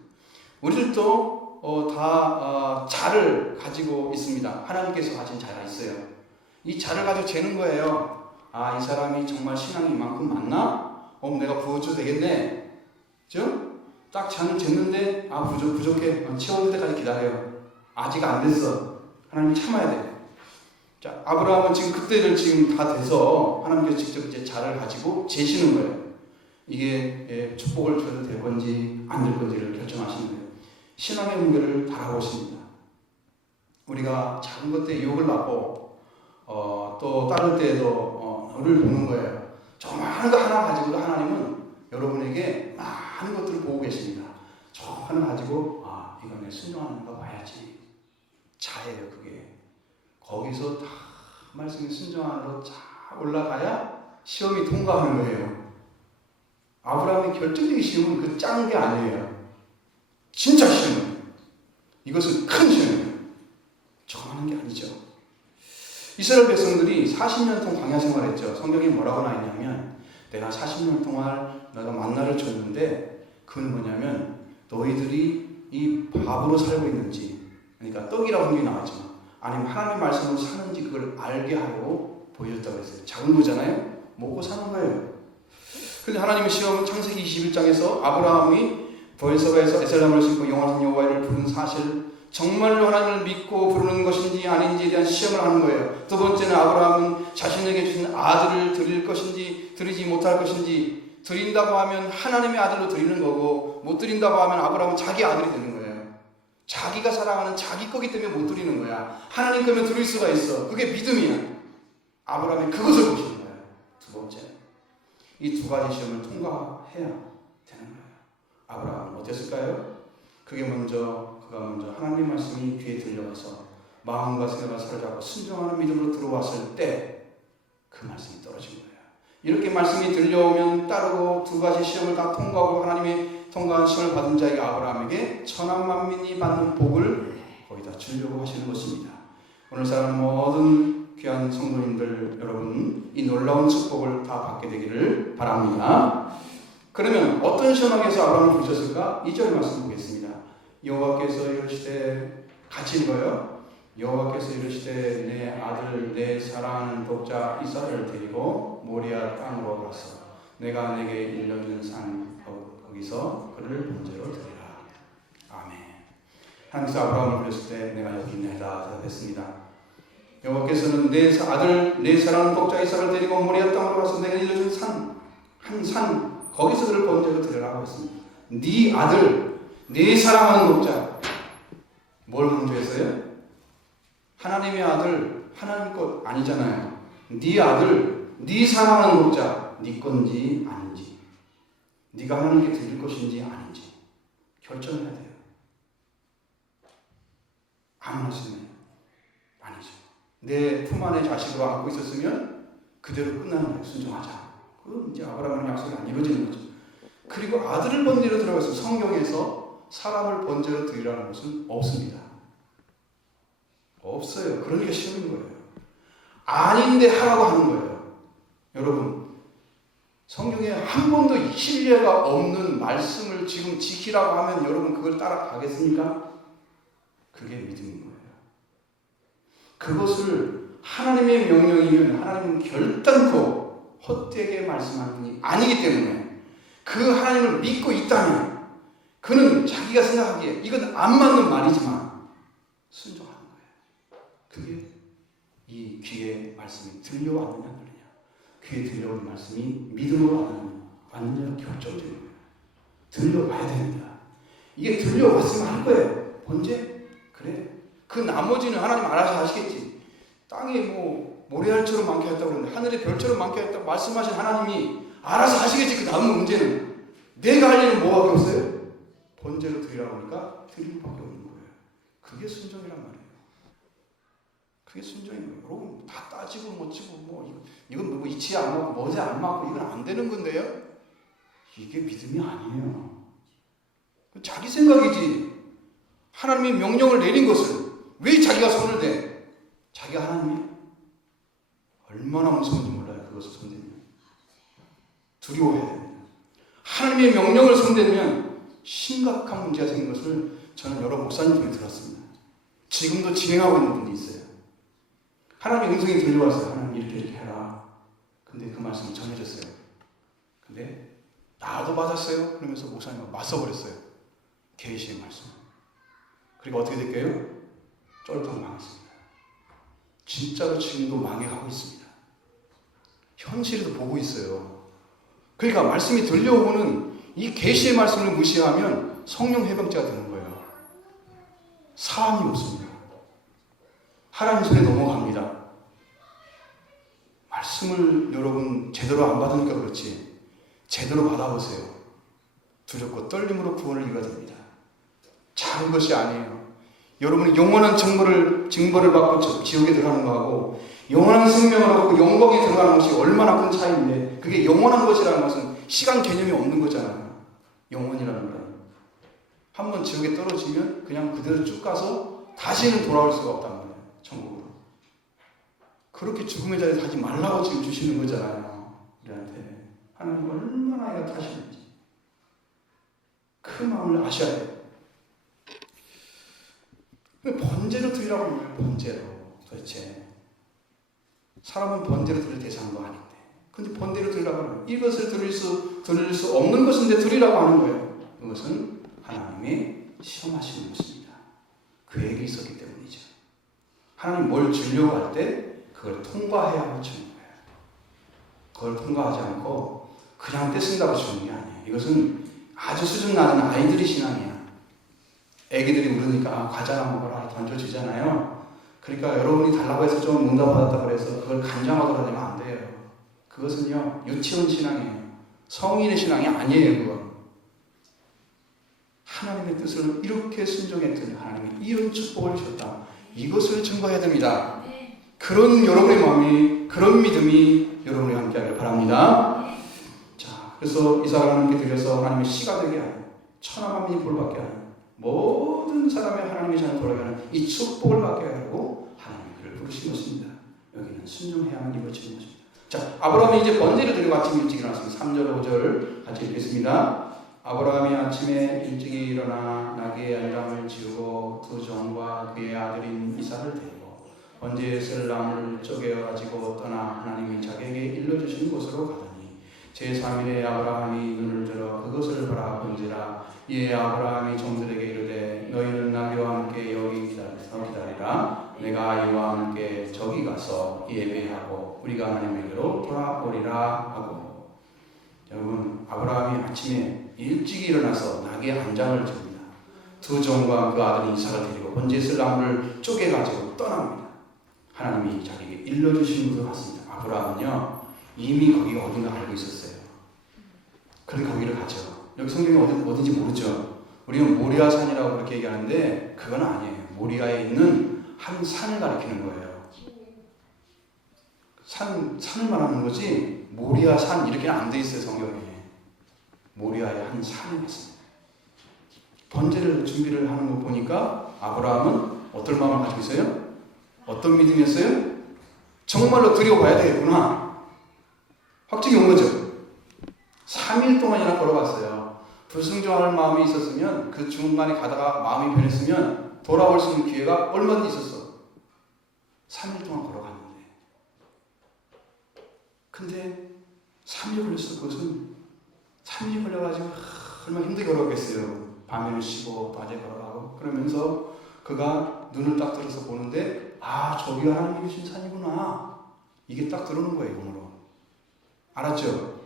우리들도 다 자를 가지고 있습니다. 하나님께서 가진 자가 있어요. 이 자를 가지고 재는 거예요. 아, 이 사람이 정말 신앙이 이만큼 많나? 내가 부어줘도 되겠네. 그죠? 딱 잔을 쟀는데 아, 부족해. 채워줄 때까지 기다려요. 아직 안 됐어. 하나님 참아야 돼. 자, 아브라함은 지금 그때를 지금 다 돼서 하나님께서 직접 이제 자를 가지고 재시는 거예요. 이게 축복을 줘도 될 건지 안 될 건지를 결정하시는 거예요. 신앙의 문제를 바라보십니다. 우리가 작은 것 때 유혹을 받고 또 다른 때에도 너를 보는 거예요. 저 많은 거 하나 가지고도 하나님은 여러분에게 많은 것들을 보고 계십니다. 저 하나 가지고 이거 내 순종하는 거 봐야지. 자예요 그게. 거기서 다 말씀에 순종하는 자 올라가야 시험이 통과하는 거예요. 아브라함의 결정적인 시험은 그 작은 게 아니에요. 진짜 시험이에요. 이것은 큰 시험이에요. 정하는 게 아니죠. 이스라엘 백성들이 40년 동안 광야 생활했죠. 성경에 뭐라고 나있냐면 내가 40년 동안 내가 만나를 줬는데 그건 뭐냐면 너희들이 이 밥으로 살고 있는지, 그러니까 떡이라고 하는 게 나왔지만 아니면 하나님의 말씀으로 사는지 그걸 알게 하려고 보여줬다고 했어요. 작은 거잖아요. 먹고 사는 거예요. 근데 하나님의 시험은 창세기 21장에서 아브라함이 브엘세바에서 에셀나무를 심고 영원한 여호와를 부른 사실, 정말로 하나님을 믿고 부르는 것인지 아닌지에 대한 시험을 하는 거예요. 두 번째는 아브라함은 자신에게 주신 아들을 드릴 것인지 드리지 못할 것인지, 드린다고 하면 하나님의 아들로 드리는 거고 못 드린다고 하면 아브라함은 자기 아들이 되는 거예요. 자기가 사랑하는 자기 거기 때문에 못 드리는 거야. 하나님 거면 드릴 수가 있어. 그게 믿음이야. 아브라함이 그것을 보시는 거예요. 두 번째, 이 두 가지 시험을 통과해야 되는 거예요. 아브라함은 어땠을까요? 그가 먼저 하나님의 말씀이 귀에 들려와서 마음과 생각을 사로잡고 순종하는 믿음으로 들어왔을 때 그 말씀이 떨어진 거예요. 이렇게 말씀이 들려오면 따르고 두 가지 시험을 다 통과하고 하나님의 통과한 시험을 받은 자에게 아브라함에게 천한 만민이 받는 복을 거기다 주려고 하시는 것입니다. 오늘 사람 모든 귀한 성도님들 여러분, 이 놀라운 축복을 다 받게 되기를 바랍니다. 그러면 어떤 시험하게서 아브라함을 부르셨을까? 2절 말씀 보겠습니다. 여호와께서 이르시되, 같이 읽어요. 여호와께서 이르시되 내 아들 내 사랑하는 독자 이삭을 데리고 모리아 땅으로 가서 내가 내게 일러준 산 거기서 그를 번제로 드리라. 아멘. 하나님께서 아브라함을 부르셨을 때 내가 여기 있나이다 대답했습니다. 여호와께서는 내 아들 내 사랑하는 독자 이삭을 데리고 모리아 땅으로 가서 내가 일러준 한 산 거기서 그를 번제로 드리라고 했습니다. 네 아들 네 사랑하는 독자, 뭘 강조했어요? 하나님의 아들, 하나님 것 아니잖아요. 네 아들, 네 사랑하는 독자, 네 건지 아닌지, 네가 하나님께 드릴 것인지 아닌지 결정해야 돼요. 아무나 쓰면 아니죠. 내 품 안에 자식으로 안고 있었으면 그대로 끝나는 거예요. 순종하자. 그건 이제 아브라함의 약속이 안 이루어지는 거죠. 그리고 아들을 번제로 들어가서 성경에서 사람을 번제로 드리라는 것은 없습니다. 없어요. 그러니까 쉬운 거예요. 아닌데 하라고 하는 거예요. 여러분, 성경에 한 번도 신뢰가 없는 말씀을 지금 지키라고 하면 여러분 그걸 따라가겠습니까? 그게 믿음인 거예요. 그것을 하나님의 명령이면 하나님은 결단코 헛되게 말씀하는 분이 아니기 때문에 그 하나님을 믿고 있다면 그는 자기가 생각하기에 이건 안 맞는 말이지만 순종하는 거예요. 그게 이 귀에 말씀이 들려왔느냐 안 들리냐, 귀에 들려온 말씀이 믿음으로 왔느냐 완전 결정적인 거예요. 들려와야 됩니다. 이게 들려왔으면 할 거예요. 번제? 그래. 그 나머지는 하나님 알아서 하시겠지. 땅에 뭐 모래알처럼 많게 했다고 그러는데 하늘의 별처럼 많게 했다고 말씀하신 하나님이 알아서 하시겠지. 그 남은 문제는 내가 할 일은 뭐밖에 없어요? 번제로 드리라고 하니까 드리는 밖에 없는 거예요. 그게 순종이란 말이에요. 그게 순종인 거예요. 여러분 다 따지고 뭐 치고 뭐 이건 뭐 이치에 안 맞고 뭐제 안 맞고 이건 안 되는 건데요. 이게 믿음이 아니에요. 자기 생각이지. 하나님이 명령을 내린 것을 왜 자기가 손을 대? 자기가 하나님이 얼마나 무서운지 몰라요. 그것을 손대면 두려워해야 됩니다. 하나님의 명령을 손대면 심각한 문제가 생긴 것을 저는 여러 목사님 중에 들었습니다. 지금도 진행하고 있는 분이 있어요. 하나님의 음성이 들려왔어요. 하나님 이렇게 해라. 근데 그 말씀을 전해졌어요. 근데 나도 받았어요. 그러면서 목사님과 맞서버렸어요. 계시의 말씀. 그리고 어떻게 될까요? 쫄딱 망했습니다. 진짜로 지금도 망해가고 있습니다. 현실에도 보고 있어요. 그러니까 말씀이 들려오는 이 계시의 말씀을 무시하면 성령 해방자가 되는 거예요. 사함이 없습니다. 하나님 손에 넘어갑니다. 말씀을 여러분 제대로 안 받으니까 그렇지 제대로 받아보세요. 두렵고 떨림으로 구원을 이루어야 됩니다. 작은 것이 아니에요. 여러분이 영원한 징벌을 받고 지옥에 들어가는 거하고 영원한 생명을 얻고 영광에 들어가는 것이 얼마나 큰 차이인데, 그게 영원한 것이라는 것은 시간 개념이 없는 거잖아요. 영원이라는 건 한번 지옥에 떨어지면 그냥 그대로 쭉 가서 다시는 돌아올 수가 없단 말이에요. 천국으로. 그렇게 죽음의 자리에 가지 말라고 지금 주시는 거잖아요. 우리한테. 하나님 얼마나 이가 타시는지 그 마음을 아셔야 돼요. 번제로 드리라고 하는 거예요. 번제로. 도대체 사람은 번제로 드릴 대상도 아닌데, 근데 번제로 드리라고 하는 거예요. 이것을 드릴 수 없는 것인데 드리라고 하는 거예요. 이것은 하나님의 시험하시는 것입니다. 계획이 있었기 때문이죠. 하나님 뭘 주려고 할 때 그걸 통과해야 주는 거예요. 그걸 통과하지 않고 그냥 떼쓴다고 주는 게 아니에요. 이것은 아주 수준 낮은 아이들의 신앙이에요. 애기들이 울으니까 과자나 먹어라 던져주잖아요. 그러니까 여러분이 달라고 해서 좀 응답받았다고 해서 그걸 간장하고 다니면 안 돼요. 그것은요 유치원 신앙이에요. 성인의 신앙이 아니에요. 그건 하나님의 뜻을 이렇게 순종했더니 하나님이 이런 축복을 주셨다. 이것을 증거해야 됩니다. 그런 여러분의 마음이, 그런 믿음이 여러분이 함께하길 바랍니다. 자, 그래서 이삭을 하나님께 드려서 하나님의 씨가 되게 하는, 천하만민이 볼받게 하는, 모든 사람의 하나님의 자녀 돌아가게 하는 이 축복을 받게 하고 하나님이 그를 부르신 것입니다. 여기는 순종해야만 이루어지는 것입니다. 자, 아브라함이 이제 번제를 드리고 아침 일찍 일어났습니다. 3절, 5절 같이 읽겠습니다. 아브라함이 아침에 일찍 일어나 나귀의 안장을 지우고 두 종과 그의 아들인 이삭을 데리고 번제에 쓸 나무를 쪼개어 가지고 떠나 하나님이 자기에게 일러주신 곳으로 가더니 제3일에 아브라함이 눈을 들어 그것을 바라본지라. 이에 아브라함이 종들에게 이르되 너희는 나귀와 함께 여기 기다리라. 내가 이와 함께 저기 가서 예배하고 우리가 하나님에게로 돌아오리라 하고. 여러분, 아브라함이 아침에 일찍 일어나서 나귀의 안장을 줍니다. 두 종과 그 아들 이삭을 데리고 번제에 쓸 나무를 쪼개가지고 떠납니다. 하나님이 자기에게 일러주신 곳으로 갔습니다. 아브라함은요 이미 거기가 어딘가 알고 있었어요. 그래서 거기를 가죠. 여기 성경이 어딘지 모르죠. 우리는 모리아 산이라고 그렇게 얘기하는데 그건 아니에요. 모리아에 있는 한 산을 가리키는 거예요. 산을 말하는 거지 모리아 산 이렇게는 안 돼 있어요. 성경에. 모리아의 한 산에 있습니다. 번제를 준비를 하는 거 보니까 아브라함은 어떤 마음을 가지고 있어요? 어떤 믿음이었어요? 정말로 드려봐야 되겠구나. 확증이 온 거죠. 3일 동안이나 걸어갔어요. 불순종할 마음이 있었으면 그 중간에 가다가 마음이 변했으면 돌아올 수 있는 기회가 얼마든지 있었어. 3일 동안 걸어갔는데. 근데 3일 걸렸을 것은 3일이 걸려가지고 얼마나 힘들게 걸어가겠어요. 밤에는 쉬고 낮에 걸어가고 그러면서 그가 눈을 딱 들어서 보는데 저기가 하나님이 주신 산이구나. 이게 딱 들어오는 거예요. 몸으로. 알았죠?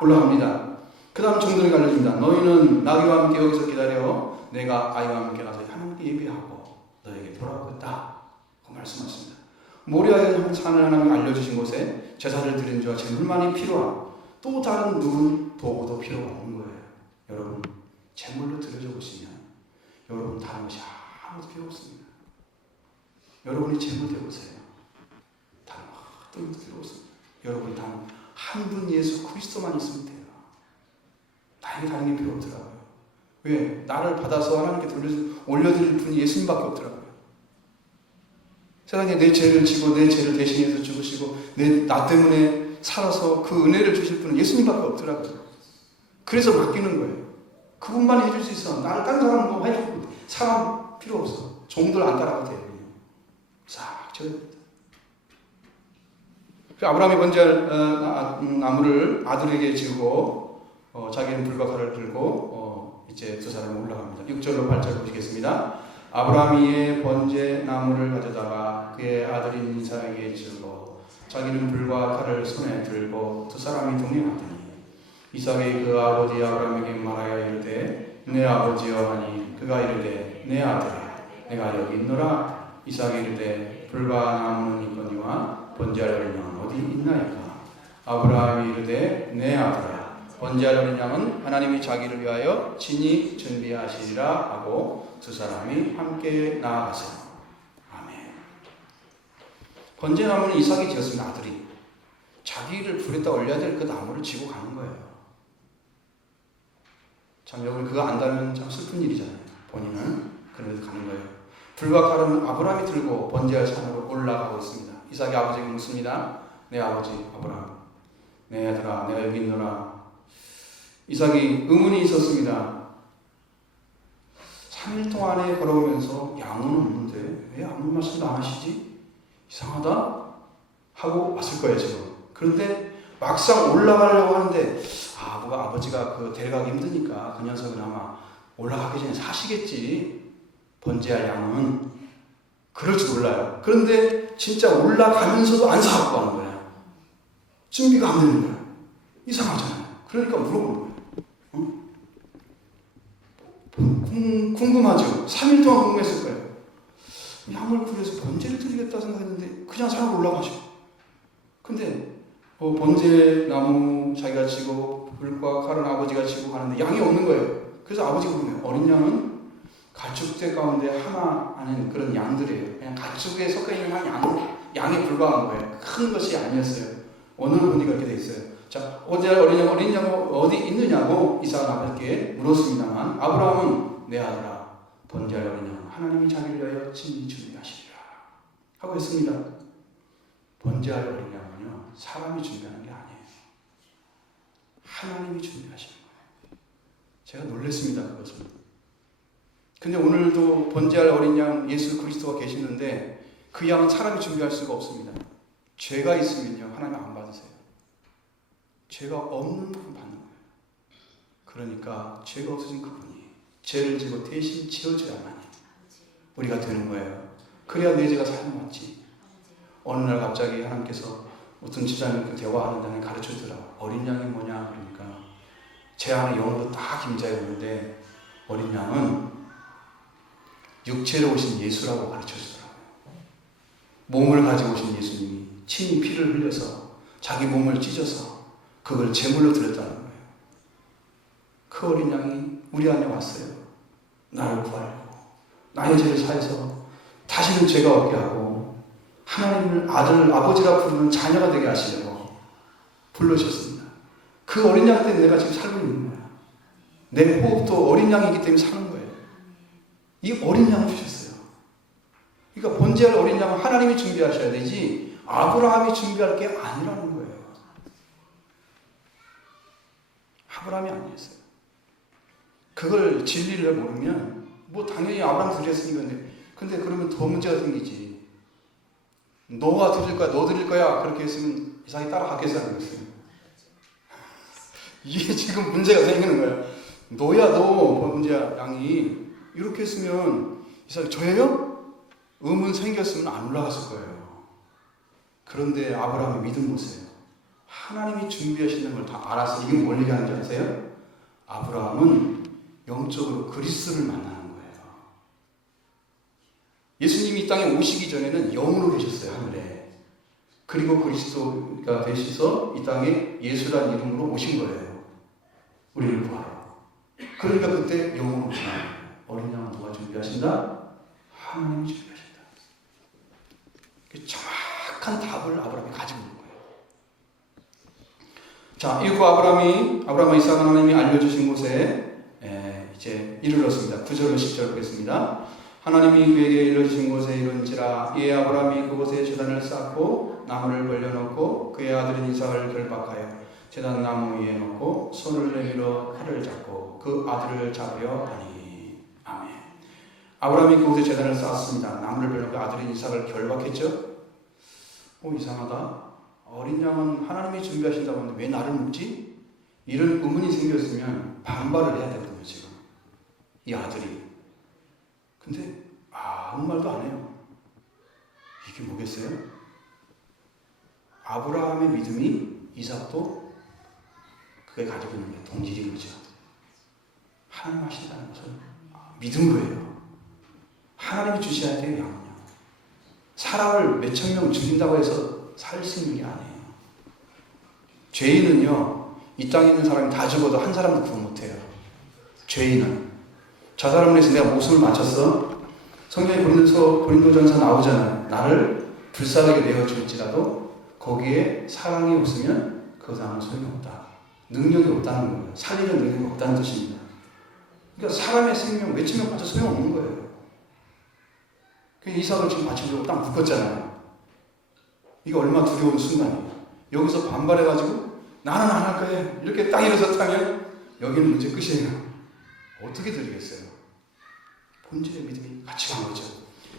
올라갑니다. 그 다음 종들에게 알려줍니다. 너희는 나귀와 함께 여기서 기다려 내가 아이와 함께 가서 하나님께 예배하고 너에게 돌아오겠다. 그 말씀하십니다. 모리아의 산을 하나님이 알려주신 곳에 제사를 드리는 자와 제물만이 필요한 또 다른 누군 도구도 필요가 없는 거예요. 여러분 제물로 드려져 보시면 여러분 다른 것이 아무것도 필요 없습니다. 여러분이 제물 되보세요. 다른 어떤 것도 필요 없습니다. 여러분이 단 한 분 예수 그리스도만 있으면 돼요. 다른 게 필요 없더라고요. 왜? 나를 받아서 하나님께 올려드릴 분이 예수님밖에 없더라고요. 세상에 내 죄를 지고 내 죄를 대신해서 죽으시고 나 때문에 살아서 그 은혜를 주실 분은 예수님밖에 없더라고요. 그래서 맡기는 거예요. 그분만 해줄 수 있어. 나를 다른 사람 뭐 해줄 사람 필요 없어. 종들 안 따라가도 돼요. 싹 쳐야 됩니다. 아브라함이 번제할 나무를 아들에게 지우고 자기는 불과 칼을 들고 이제 두 사람이 올라갑니다. 6절로 8절 보시겠습니다. 아브라함이 이에 번제 나무를 가져다가 그의 아들인 이삭에게 지우고 자기는 불과 칼을 손에 들고 두 사람이 동행하더니 이삭이 그 아버지 아브라함에게 말하여 이르되 내 아버지여 하니 그가 이르되 내 아들아 내가 여기 있노라. 이삭이 이르되 불과 나무는 있거니와 번제할 양은 어디 있나이까. 아브라함이 이르되 내 아들아 번제할 양은 하나님이 자기를 위하여 친히 준비하시리라 하고 두 사람이 함께 나아가서 아멘. 번제나무는 이삭이 지었습니다. 아들이 자기를 불에다 올려야 될 그 나무를 지고 가는 거예요. 참 여러분 그거 안다면 참 슬픈 일이잖아요. 본인은 그래도 가는 거예요. 불과 칼은 아브라함이 들고 번제할 산으로 올라가고 있습니다. 이삭이 아버지에게 묻습니다. 내 아버지 아브라함 내 아들아 내가 여기 있노라. 이삭이 의문이 있었습니다. 3일 동안에 걸어오면서 양은 없는데 왜 아무 말씀도 안 하시지? 이상하다 하고 왔을 거예요 지금. 그런데 막상 올라가려고 하는데 아버지가 그 데려가기 힘드니까 그 녀석은 아마 올라가기 전에 사시겠지. 번제할 양은 그럴지도 몰라요. 그런데 진짜 올라가면서도 안 사갖고 가는 거예요. 준비가 안 되는 거예요. 이상하잖아요. 그러니까 물어보는 거예요. 궁금하죠? 3일 동안 궁금했을 거예요. 양을 구해서 번제를 드리겠다 생각했는데 그냥 사고 올라가시고. 근데 번제 나무 자기가 지고 불과 칼은 아버지가 지고 가는데 양이 없는 거예요. 그래서 아버지가 보면 어린 양은 가축대 가운데 하나 아닌 그런 양들이에요. 그냥 가축에 섞여 있는 한 양에 불과한 거예요. 큰 것이 아니었어요. 오늘 보니까 이렇게 돼 있어요. 자, 어린 양 어디 있느냐고 이삭은 아버지께 물었습니다만 아브라함은 내 아들아 번제할 어린 양은 하나님이 자기를 위하여 친히 준비하시리라 하고 했습니다. 번제할 어린 양은요 사람이 준비하는 게 아니에요. 하나님이 준비하시는 거예요. 제가 놀랐습니다, 그것은. 근데 오늘도 번제할 어린 양 예수 그리스도가 계시는데 그 양은 사람이 준비할 수가 없습니다. 죄가 있으면요, 하나님 안 받으세요. 죄가 없는 분 받는 거예요. 그러니까 죄가 없으신 그분이 죄를 지고 대신 지어줘야만이 우리가 되는 거예요. 그래야 내 죄가 사함받지. 어느 날 갑자기 하나님께서 어떤 집사님 대화하는데 가르쳐 주더라. 어린 양이 뭐냐 그러니까 제 안에 영으로 딱 임자해 오는데 어린 양은 육체로 오신 예수라고 가르쳐 주더라고요. 몸을 가지고 오신 예수님이 친히 피를 흘려서 자기 몸을 찢어서 그걸 제물로 드렸다는 거예요. 그 어린 양이 우리 안에 왔어요. 나를 구하려고. 나의 죄를 사해서 다시는 죄가 없게 하고 하나님을 아들, 아버지라 부르는 자녀가 되게 하시려고 불러주셨습니다. 그 어린 양 때문에 내가 지금 살고 있는 거야. 내 호흡도 어린 양이기 때문에 사는 거예요. 이 어린 양을 주셨어요. 그러니까 번제할 어린 양은 하나님이 준비하셔야 되지 아브라함이 준비할 게 아니라는 거예요. 아브라함이 아니었어요. 그걸 진리를 모르면 뭐 당연히 아브라함 드렸으니까 근데 그러면 더 문제가 생기지. 너가 드릴 거야, 너 드릴 거야 그렇게 했으면 이삭이 따라가겠어 안 하겠어요? 이게 지금 문제가 생기는 거야. 너야 너 번제야 양이 이렇게 했으면 이삭이 저예요? 의문 생겼으면 안 올라갔을 거예요. 그런데 아브라함의 믿음 보세요. 하나님이 준비하시는 걸 다 알아서 이게 뭘 얘기하는 줄 아세요? 아브라함은 영적으로 그리스도를 만나는 거예요. 예수님이 이 땅에 오시기 전에는 영으로 계셨어요, 하늘에. 그리고 그리스도가 되셔서 이 땅에 예수라는 이름으로 오신 거예요. 우리를 구하러. 그러니까 그때 영으로 오시는 거예요. 어린 양은 누가 준비하신다? 하나님이 준비하신다. 정확한 답을 아브라함이 가지고 있는 거예요. 자, 이후 아브라함과 이삭은 하나님이 알려주신 곳에 이제 이르렀습니다. 9절로 10절 보겠습니다. 하나님이 그에게 이르러주신 곳에 이른지라 이에 아브라함이 그곳에 제단을 쌓고 나무를 벌려놓고 그의 아들인 이삭을 결박하여 제단 나무 위에 놓고 손을 내밀어 칼을 잡고 그 아들을 잡으려 하니. 아멘. 아브라함이 그곳에 제단을 쌓았습니다. 나무를 벌려놓고 아들인 이삭을 결박했죠. 이상하다. 어린 양은 하나님이 준비하신다고 하는데 왜 나를 묻지? 이런 의문이 생겼으면 반발을 해야 되거든요, 지금. 이 아들이. 근데 아무 말도 안 해요. 이게 뭐겠어요? 아브라함의 믿음이 이삭도 그게 가지고 있는 게 동질인 거죠. 하나님 하신다는 것은 믿은 거예요. 하나님이 주셔야 돼요, 양은요. 사람을 몇천 명 죽인다고 해서 살 수 있는 게 아니에요. 죄인은요, 이 땅에 있는 사람이 다 죽어도 한 사람도 구원 못해요. 죄인은. 저 사람을 위해서 내가 목숨을 바쳤어. 성경에 고린도전서 나오잖아요. 나를 불쌍하게 내어줄지라도 거기에 사랑이 없으면 그 사람은 소용이 없다. 능력이 없다는 거예요. 살리는 능력이 없다는 뜻입니다. 그러니까 사람의 생명 몇천 명 바쳐 소용없는 거예요. 이삭을 지금 바치려고 딱 묶었잖아요. 이거 얼마나 두려운 순간이에요. 여기서 반발해가지고 나는 안 할 거예요. 이렇게 딱 일어섰다면 여기는 문제 끝이에요. 어떻게 드리겠어요? 본질의 믿음이 같이 간 거죠.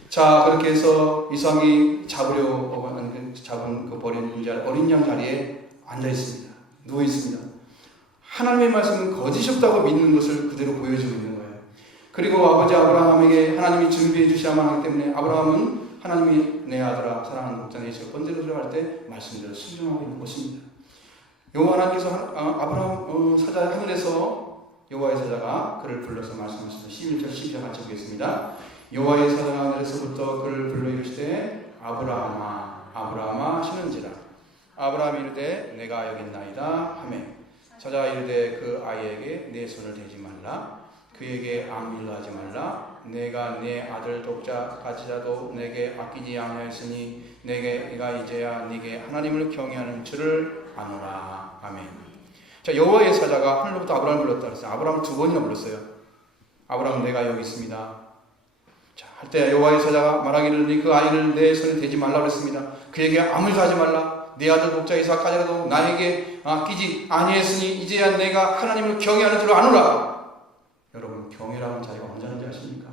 자, 그렇게 해서 이삭이 잡은 그 버린 어린 양 자리에 앉아 있습니다. 누워 있습니다. 하나님의 말씀은 거짓이 없다고 믿는 것을 그대로 보여주고 있는 거예요. 그리고 아버지 아브라함에게 하나님이 준비해 주셔야만 하기 때문에 아브라함은 하나님이 내 아들아 사랑하는 목자네 예수가 번제로 들어갈 때 말씀대로 순종하고 있는 것입니다. 여호와 하나님께서 아브라함 사자 하늘에서 여호와의 사자가 그를 불러서 말씀하시는 11절 12절 같이 보겠습니다. 여호와의 사자가 하늘에서부터 그를 불러 이르시되 아브라함아 아브라함아 하시는지라. 아브라함이 이르되 내가 여기 있나이다 하매 사자가 이르되 그 아이에게 내 손을 대지 말라. 그에게 아무 일도 하지 말라. 내가 내 아들 독자 가지라도 내게 아끼지 아니하였으니 내가 이제야 네게 하나님을 경외하는 줄을 아노라. 아멘. 자, 여호와의 사자가 하늘로부터 아브라함을 불렀다 그랬어요. 아브라함을 두 번이나 불렀어요. 아브라함 내가 여기 있습니다. 자, 할 때 여호와의 사자가 말하기를 그 아이를 내 손에 대지 말라 그랬습니다. 그에게 아무 일도 하지 말라. 내 아들 독자 이삭까지라도 나에게 아끼지 아니했으니 이제야 내가 하나님을 경외하는 줄을 아노라. 여러분, 경외라는 자리가 언제인지 아십니까?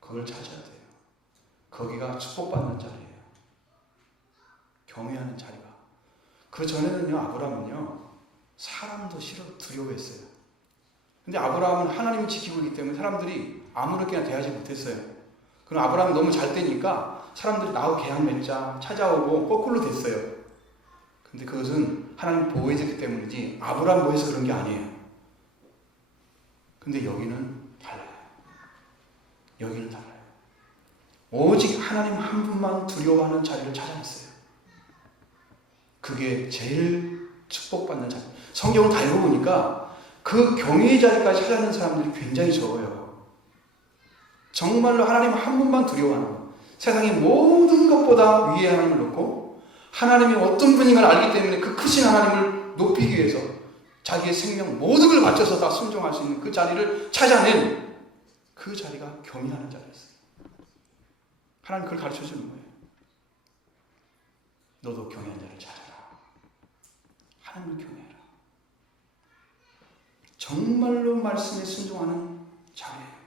그걸 찾아야 돼요. 거기가 축복받는 자리예요. 경외하는 자리가. 그 전에는요, 아브라함은요, 사람도 싫어 두려워했어요. 근데 아브라함은 하나님을 지키고 있기 때문에 사람들이 아무렇게나 대하지 못했어요. 그럼 아브라함이 너무 잘 되니까 사람들이 나하고 계약 맺자 찾아오고 거꾸로 됐어요. 근데 그것은 하나님 보호해줬기 때문이지 아브라함 보호해서 그런 게 아니에요. 근데 여기는 달라요. 여기는 달라요. 오직 하나님 한 분만 두려워하는 자리를 찾아냈어요. 그게 제일 축복받는 자리. 성경을 다 읽어보니까 그 경외의 자리까지 찾아내는 사람들이 굉장히 적어요. 정말로 하나님 한 분만 두려워하는 것. 세상의 모든 것보다 위에 하나님을 놓고 하나님이 어떤 분인가를 알기 때문에 그 크신 하나님을 높이기 위해서 자기의 생명 모든 걸 바쳐서 다 순종할 수 있는 그 자리를 찾아낸 그 자리가 경외하는 자리였어요. 하나님 그걸 가르쳐주는 거예요. 너도 경외하는 자리를 찾아라. 하나님을 경외해라. 정말로 말씀에 순종하는 자리예요.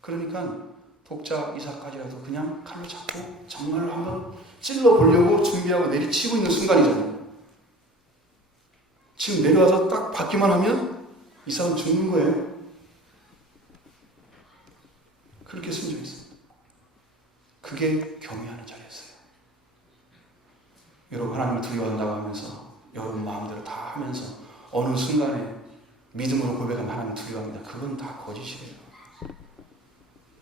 그러니까 독자 이삭까지라도 그냥 칼로 잡고 정말로 한번 찔러보려고 준비하고 내리치고 있는 순간이잖아요. 지금 내려와서 딱 받기만 하면 이삭은 죽는 거예요. 그렇게 순종했어요. 그게 경외하는 자리였어요. 여러분, 하나님을 두려워한다고 하면서 여러분 마음대로 다 하면서 어느 순간에 믿음으로 고백하면 하나님 두려워합니다. 그건 다 거짓이에요.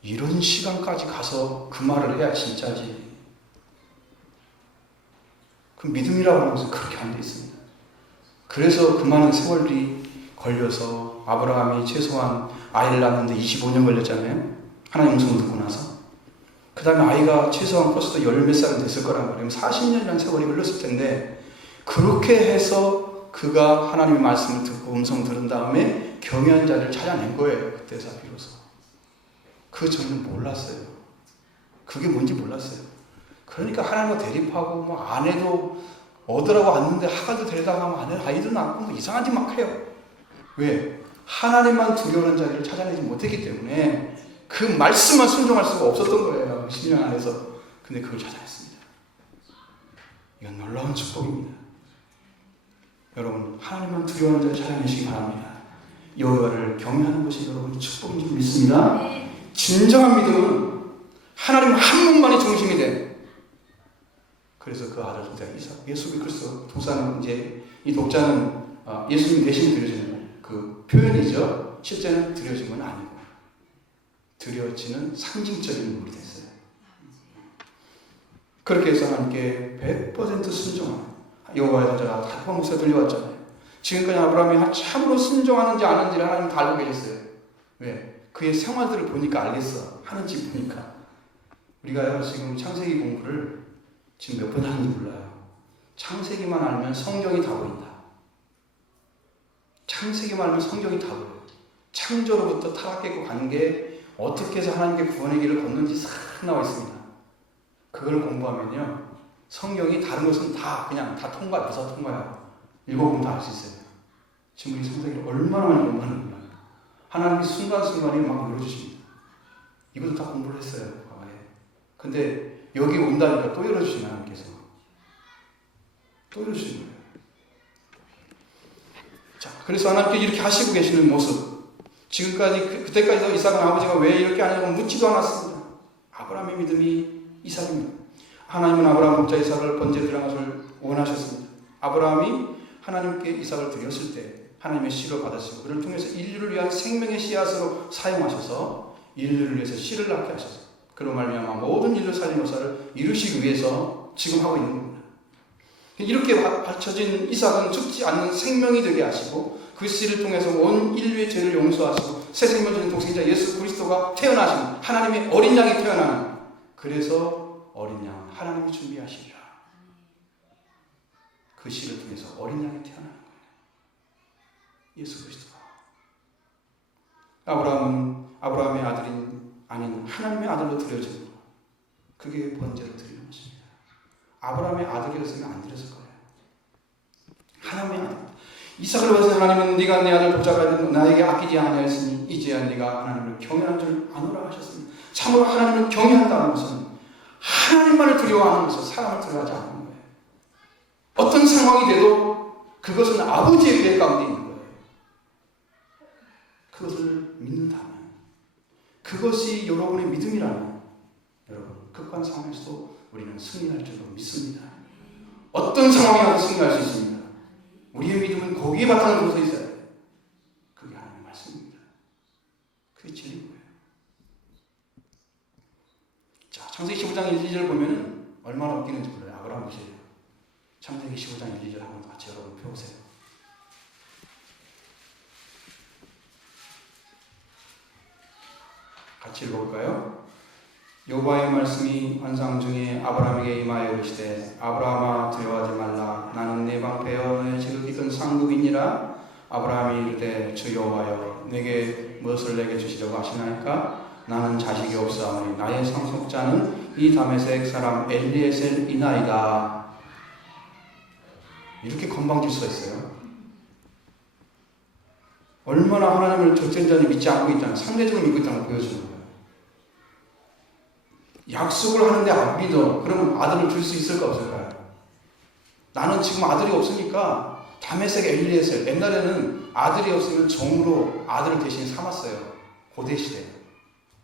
이런 시간까지 가서 그 말을 해야 진짜지. 그 믿음이라고 하는 것은 그렇게 안 돼 있습니다. 그래서 그 많은 세월이 걸려서 아브라함이 최소한 아이를 낳는데 25년 걸렸잖아요. 하나님 음성을 듣고 나서. 그 다음에 아이가 최소한 커서도 열 몇 살은 됐을 거란 말이에요. 40년이라는 세월이 흘렀을 텐데 그렇게 해서 그가 하나님의 말씀을 듣고 음성을 들은 다음에 경외한 자리를 찾아낸 거예요. 그때서 비로소. 그 전에는 몰랐어요. 그게 뭔지 몰랐어요. 그러니까 하나님과 대립하고 뭐 아내도 얻으라고 왔는데 하가도 데려다가 하면 아이도 낳고 뭐 이상한 짓 막 해요. 왜? 하나님만 두려워하는 자리를 찾아내지 못했기 때문에 그 말씀만 순종할 수가 없었던 거예요. 10년 안에서. 근데 그걸 찾아냈습니다. 이건 놀라운 축복입니다. 여러분, 하나님만 두려워하는 자를 찾아내시기 바랍니다. 여호와를 경외하는 것이 여러분의 축복인 줄 믿습니다. 진정한 믿음은 하나님 한 분만이 중심이 돼. 그래서 그 아들 독자 이삭, 예수 그리스도 독사는 이제 이 독자는 예수님 대신 드려지는 그 표현이죠. 실제는 드려진 건 아니고 드려지는 상징적인 인물이 됐어요. 그렇게 해서 하나님께 100% 순종하는 여호와의 독자가 다윗 목소리가 들려왔잖아요. 지금까지 아브라함이 참으로 순종하는지 아는지를 하나님 다 알고 계셨어요. 왜? 그의 생활들을 보니까 알겠어. 하는지 보니까. 우리가 지금 창세기 공부를 지금 몇 번 하는지 몰라요. 창세기만 알면 성경이 다 보인다. 창세기만 알면 성경이 다 보여요. 창조로부터 타락했고 가는 게 어떻게 해서 하나님께 구원의 길을 걷는지 싹 나와 있습니다. 그걸 공부하면요, 성경이 다른 것은 다 그냥 다 통과야, 부사 통과야. 읽어보면 다 알 수 있어요. 지금 우리 성경을 얼마나 많이 공부하는 거예요. 하나님이 순간순간에 막 열어주십니다. 이것도 다 공부를 했어요, 과거에. 근데 여기 온다니까 또 열어주시는 하나님께서. 또 열어주시는 거예요. 자, 그래서 하나님께 이렇게 하시고 계시는 모습. 지금까지, 그때까지도 이삭은 아버지가 왜 이렇게 하냐고 묻지도 않았습니다. 아브라함의 믿음이 이삭입니다. 하나님은 아브라함 독자 이삭을 번제 드리는 것을 원하셨습니다. 아브라함이 하나님께 이삭을 드렸을 때 하나님의 씨를 받으시고 그를 통해서 인류를 위한 생명의 씨앗으로 사용하셔서 인류를 위해서 씨를 낳게 하셔서 그로 말미암아 모든 인류 살린 역사를 이루시기 위해서 지금 하고 있는 겁니다. 이렇게 바쳐진 이삭은 죽지 않는 생명이 되게 하시고 그 씨를 통해서 온 인류의 죄를 용서하시고 새 생명 주는 독생자 예수 그리스도가 태어나신 하나님의 어린 양이 태어나는, 그래서 어린 양 하나님이 준비하시리라. 그 씨를 통해서 어린 양이 태어나는 거예요. 예수 그리스도가. 아브라함은 아브라함의 아들인 아닌 하나님의 아들로 드려진 것. 그게 번제로 드리는 것입니다. 아브라함의 아들이었으면 안 드렸을 거예요. 하나님의 아들. 이삭을 위해서 하나님은 네가 내 아들 보좌가 나에게 아끼지 아니하였으니 이제야 네가 하나님을 경외하는 줄 아노라 하셨습니다. 참으로 하나님을 경외한다는 것은 하나님만을 두려워하는 것은 사람을 두려워하지 않는 거예요. 어떤 상황이 돼도 그것은 아버지의 계획 가운데 있는 거예요. 그것을 믿는다면, 그것이 여러분의 믿음이라면 여러분 극한 상황에서도 우리는 승리할 줄로 믿습니다. 어떤 상황이라도 승리할 수 있습니다. 우리의 믿음은 거기에 바탕을 둬서 있어야 돼요. 그게 하나님의 말씀입니다. 그게 진리인 거예요. 자, 창세기 15장 1, 2절 보면 얼마나 웃기는지 몰라요. 아브라함 보세요. 창세기 15장 1, 2절 한번 같이 여러분 펴보세요. 같이 읽어볼까요? 여호와의 말씀이 환상 중에 아브라함에게 임하여 이르시되 아브라함아 두려워하지 말라. 나는 네 방패여 너의 지극히 큰 상급이니라. 아브라함이 이르되 주 여호와여 내게 무엇을 내게 주시려고 하시나이까? 나는 자식이 없사오니 나의 상속자는 이 다메섹 사람 엘리에셀이나이다. 이렇게 건방질 수가 있어요. 얼마나 하나님을 적전자니 믿지 않고 있다는, 상대적으로 믿고 있다는 걸 보여주는 거예요. 약속을 하는데 안 믿어. 그러면 아들을 줄 수 있을까 없을까요? 나는 지금 아들이 없으니까 다메섹 엘리에셀, 옛날에는 아들이 없으면 종으로 아들을 대신 삼았어요. 고대시대.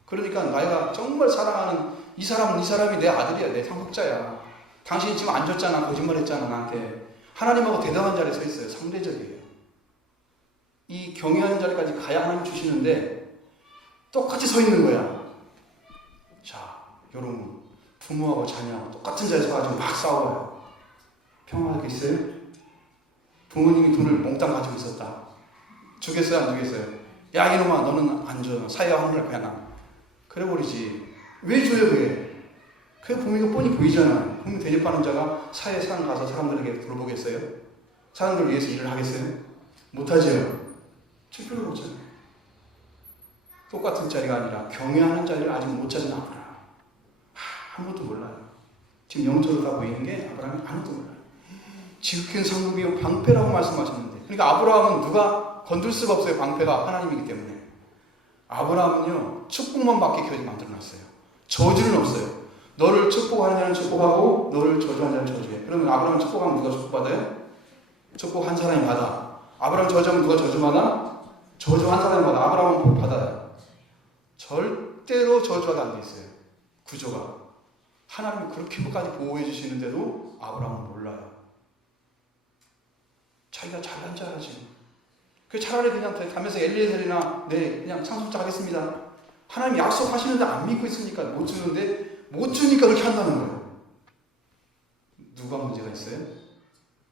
그러니까 내가 정말 사랑하는 이 사람이 내 아들이야. 내 상속자야. 당신이 지금 안 줬잖아. 거짓말 했잖아 나한테. 하나님하고 대등한 자리에 서 있어요. 상대적이에요. 이 경외하는 자리까지 가야 하나님 주시는데 똑같이 서 있는 거야. 자, 여러분 부모하고 자녀하고 똑같은 자리에 서가지고 막 싸워요. 평화하겠어요? 부모님이 돈을 몽땅 가지고 있었다. 주겠어요? 안 주겠어요? 야 이놈아 너는 안 줘. 사회와 하늘을 거야 나. 그래버리지. 왜 줘요 그게? 그게 보니까 뻔히 보이잖아. 국민 대접하는 자가 사회상 가서 사람들에게 돌보겠어요? 사람들 위해서 일을 하겠어요? 못하죠. 줄 필요가 없잖아요. 똑같은 자리가 아니라 경외하는 자리를 아직 못 찾은 아브라함. 아무것도 몰라요. 지금 영적으로 다 보이는 게 아브라함이 아무것도 몰라요. 지극히 상급이요 방패라고 말씀하셨는데, 그러니까 아브라함은 누가 건들 수가 없어요. 방패가 하나님이기 때문에. 아브라함은요 축복만 받게 교회를 만들어놨어요. 저주는 없어요. 너를 축복하는 자는 축복하고 너를 저주하는 자는 저주해. 그러면 아브라함 축복하면 누가 축복받아요? 축복한 사람이 받아. 아브라함 저주하면 누가 저주받아? 저주한 사람이 받아. 아브라함은 복 받아요. 절대로 저주하게 안 돼 있어요. 구조가. 하나님이 그렇게까지 보호해 주시는데도 아브라함은 몰라요. 자기가 잘한 줄 알지. 그 차라리 그냥 다메섹 엘리에셀이나 그냥 상속자 하겠습니다. 하나님 약속하시는데 안 믿고 있으니까 못 주는데 못 주니까 그렇게 한다는 거예요. 누가 문제가 있어요?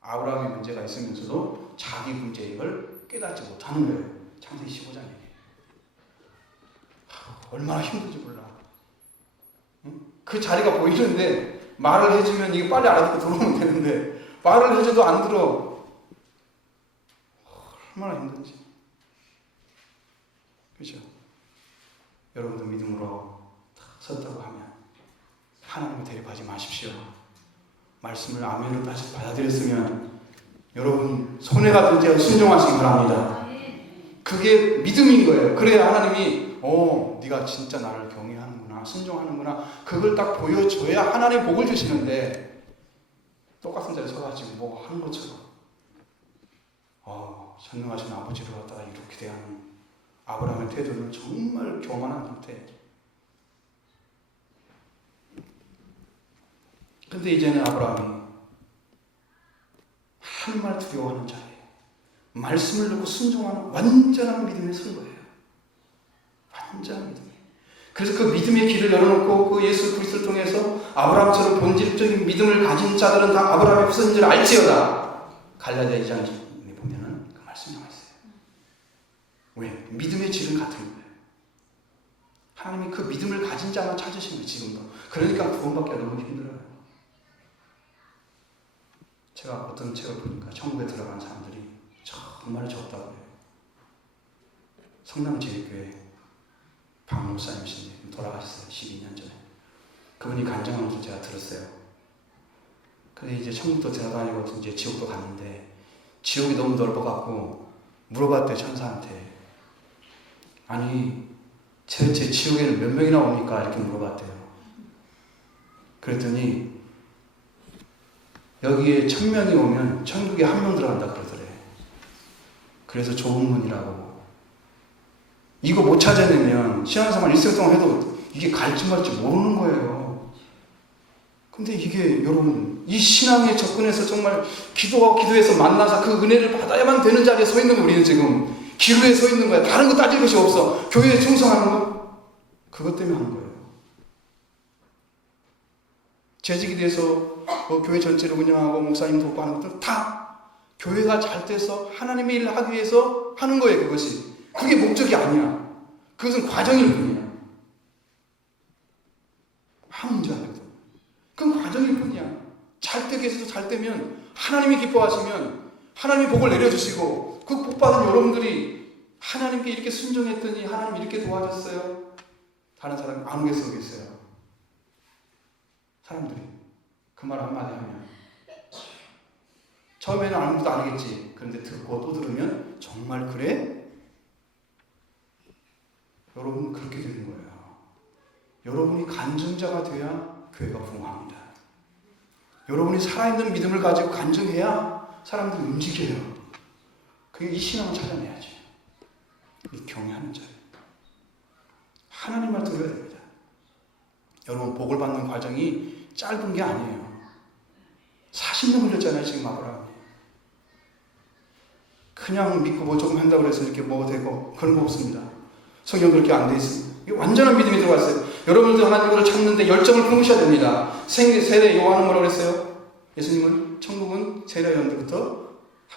아브라함이 문제가 있으면서도 자기 문제임을 깨닫지 못하는 거예요. 창세기 15장에. 얼마나 힘든지 몰라. 응? 그 자리가 보이는데 말을 해주면 이거 빨리 알아듣고 들어오면 되는데 말을 해줘도 안 들어. 얼마나 힘든지. 그렇죠? 여러분도 믿음으로 섰다고 하면 하나님을 대립하지 마십시오. 말씀을 아멘으로 다시 받아들였으면 여러분 손해가 될지라도 순종하시기 바랍니다. 그게 믿음인 거예요. 그래야 하나님이 네가 진짜 나를 경외하는구나, 순종하는구나, 그걸 딱 보여줘야 하나님 복을 주시는데 똑같은 자리에 서가지고 뭐 하는 것처럼 전능하신 아버지를 갖다가 이렇게 대하는 아브라함의 태도는 정말 교만한 상태. 근데 이제는 아브라함이 하나님을 두려워하는 자리에 말씀을 듣고 순종하는 완전한 믿음에 선 거예요. 완전한 믿음. 그래서 그 믿음의 길을 열어놓고 그 예수 그리스도를 통해서 아브라함처럼 본질적인 믿음을 가진 자들은 다 아브라함의 후손인 줄 알지어다. 갈라디아 2장 보면은 그 말씀이 나와 있어요. 왜? 믿음의 질은 같은 거예요. 하나님이 그 믿음을 가진 자만 찾으신 거예요. 지금도. 그러니까 구원받기가 너무 힘들어요. 제가 어떤 책을 보니까 천국에 들어간 사람들이 정말 적다고 해요. 성남제일교회 박 목사님이신데 돌아가셨어요. 12년 전에. 그분이 간증하면서 제가 들었어요. 근데 이제 천국도 들어다니고 이제 지옥도 갔는데 지옥이 너무 넓어갖고 물어봤대 천사한테. 아니 도대체 지옥에는 몇 명이나 옵니까? 이렇게 물어봤대요. 그랬더니 여기에 1000명이 오면 천국에 1명 들어간다 그러더래. 그래서 좋은 문이라고. 이거 못 찾아내면 신앙생활 일생 동안 해도 이게 갈지 말지 모르는 거예요. 근데 이게 여러분 이 신앙에 접근해서 정말 기도하고 기도해서 만나서 그 은혜를 받아야만 되는 자리에 서 있는 거. 우리는 지금 기로에 서 있는 거야. 다른 거 따질 것이 없어. 교회에 충성하는 거 그것 때문에 하는 거예요. 재직에 대해서 교회 전체를 운영하고 목사님 돕고하는 것들 다 교회가 잘 돼서 하나님의 일을 하기 위해서 하는 거예요. 그것이. 그게 목적이 아니야. 그것은 과정일 뿐이야. 아무 문제 안 되거든. 그건 과정일 뿐이야. 잘 되게 해서도 잘 되면 하나님이 기뻐하시면 하나님이 복을 내려주시고 그 복 받은 여러분들이 하나님께 이렇게 순종했더니 하나님 이렇게 도와줬어요. 다른 사람이 안 오겠어요. 사람들이 그 말 한마디 하면 처음에는 아무것도 안 하겠지. 그런데 듣고 또 들으면 정말 그래? 여러분 그렇게 되는 거예요. 여러분이 간증자가 돼야 교회가 부흥합니다. 여러분이 살아있는 믿음을 가지고 간증해야 사람들이 움직여요. 그게 이 신앙을 찾아내야지. 이 경외하는 자리. 하나님만 들어야 됩니다. 여러분 복을 받는 과정이 짧은 게 아니에요. 40년 흘렸잖아요. 지금 아브라함이. 그냥 믿고 뭐 조금 한다고 해서 이렇게 뭐 되고 그런 거 없습니다. 성경 그렇게 안 돼 있습니다. 이게 완전한 믿음이 들어갔어요. 여러분들 하나님을 찾는데 열정을 품으셔야 됩니다. 세례 요한은 뭐라고 그랬어요? 예수님은 천국은 세례 요한 때부터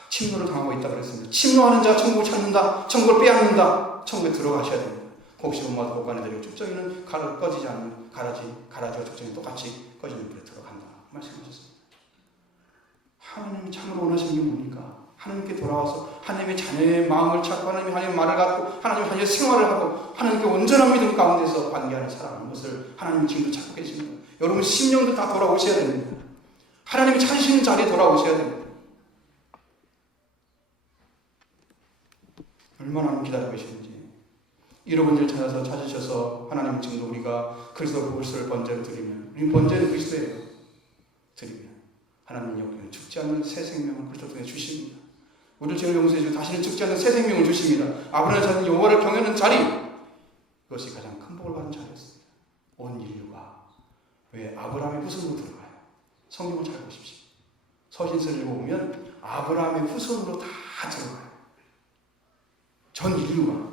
침노를 당하고 있다고 그랬습니다. 침노하는 자가 천국을 찾는다. 천국을 빼앗는다. 천국에 들어가셔야 됩니다. 곡식 엄마도 곡간에 내리고 축정이는 꺼지지 않는 가라지와 축정이 똑같이 꺼지는 불에 들어간다 말씀하셨습니다. 하나님이 참으로 원하시는 게 뭡니까? 하나님께 돌아와서 하나님의 자녀의 마음을 찾고 하나님의 말을 갖고 하나님의 자녀의 생활을 하고 하나님께 온전한 믿음 가운데서 관계하는 사람인 것을 하나님이 지금도 찾고 계십니다. 여러분 심령도 다 돌아오셔야 됩니다. 하나님이 찾으시는 자리에 돌아오셔야 됩니다. 얼마나 기다리고 계시는지. 잃어본 일 찾으셔서 하나님 지금도 우리가 그리스도 복음을 번제로 드리면 우리 번제는 그리스도예요. 드리면 하나님 여기는 죽지 않는 새 생명을 그리스도 통해 주십니다. 우리를 죄를 용서해 주고 다시는 죽지 않는 새 생명을 주십니다. 아브라함을 찾는 여호와를 경외하는 자리, 그것이 가장 큰 복을 받은 자리였습니다. 온 인류가 왜 아브라함의 후손으로 들어가요? 성경을 잘 보십시오. 서신서를 읽어보면 아브라함의 후손으로 다 들어가요. 전 인류가.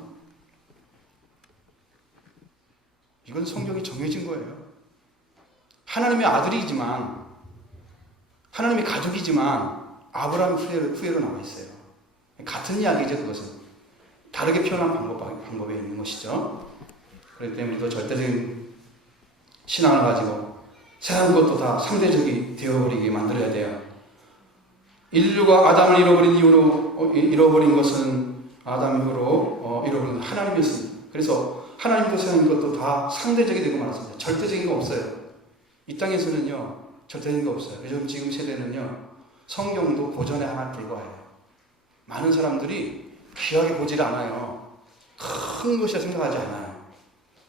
이건 성경이 정해진 거예요. 하나님의 아들이지만 하나님의 가족이지만 아브라함의 후예로 나와 있어요. 같은 이야기죠. 그것은 다르게 표현한 방법에 있는 것이죠. 그렇기 때문에 또 절대적인 신앙을 가지고 세상 것도 다 상대적이 되어버리게 만들어야 돼요. 인류가 아담을 잃어버린 것은 아담 이후로 잃어버린 하나님이었습니다. 그래서 하나님도 세상인 것도 다 상대적이 되고 말았습니다. 절대적인 거 없어요. 이 땅에서는요 절대적인 거 없어요. 요즘 지금 세대는요 성경도 고전에 하나 불과해요. 많은 사람들이 귀하게 보질 않아요. 큰 것이라 생각하지 않아요.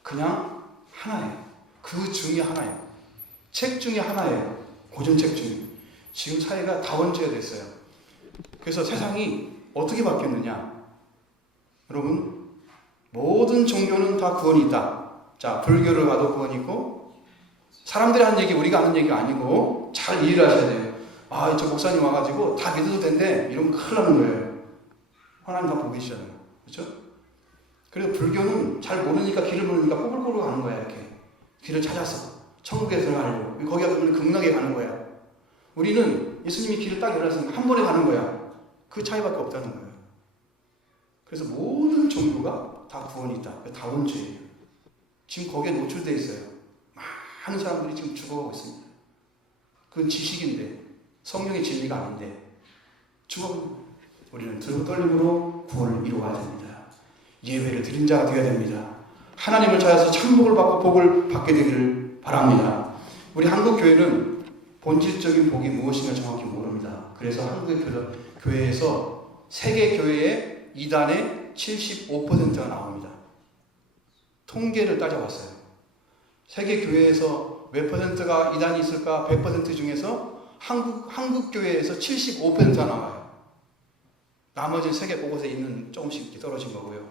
그냥 하나예요. 그 중에 하나예요. 책 중에 하나예요. 고전책 중에. 지금 사회가 다원주의가 됐어요. 그래서 세상이 어떻게 바뀌었느냐. 여러분 모든 종교는 다 구원이 있다. 자, 불교를 가도 구원이 있고 사람들이 하는 얘기 우리가 하는 얘기가 아니고 잘 이해를 하셔야 돼요. 아, 저 목사님 와가지고 다 믿어도 된대. 이러면 큰일 나는 거예요. 하나님 다 보고 계시잖아요. 그렇죠? 그래서 불교는 잘 모르니까 길을 모르니까 꼬불꼬불 가는 거야. 이렇게 길을 찾아서 천국에 들어가려고. 거기가 그러면 극락에 가는 거야. 우리는 예수님이 길을 딱 열어서 한 번에 가는 거야. 그 차이밖에 없다는 거예요. 그래서 모든 종교가 다 구원이 있다. 다원주의예요. 지금 거기에 노출되어 있어요. 많은 사람들이 지금 죽어가고 있습니다. 그건 지식인데 성령의 진리가 아닌데 죽어가는 거예요. 우리는 들고 떨림으로 구원을 이루어가야 됩니다. 예배를 드린 자가 되어야 됩니다. 하나님을 찾아서 참복을 받고 복을 받게 되기를 바랍니다. 우리 한국교회는 본질적인 복이 무엇인가 정확히 모릅니다. 그래서 한국의 교회에서 세계 교회의 이단의 75%가 나옵니다. 통계를 따져봤어요. 세계 교회에서 몇 퍼센트가 이단이 있을까? 100% 중에서 한국 교회에서 75%가 나와요. 나머지 세계 곳곳에 있는 조금씩 떨어진 거고요.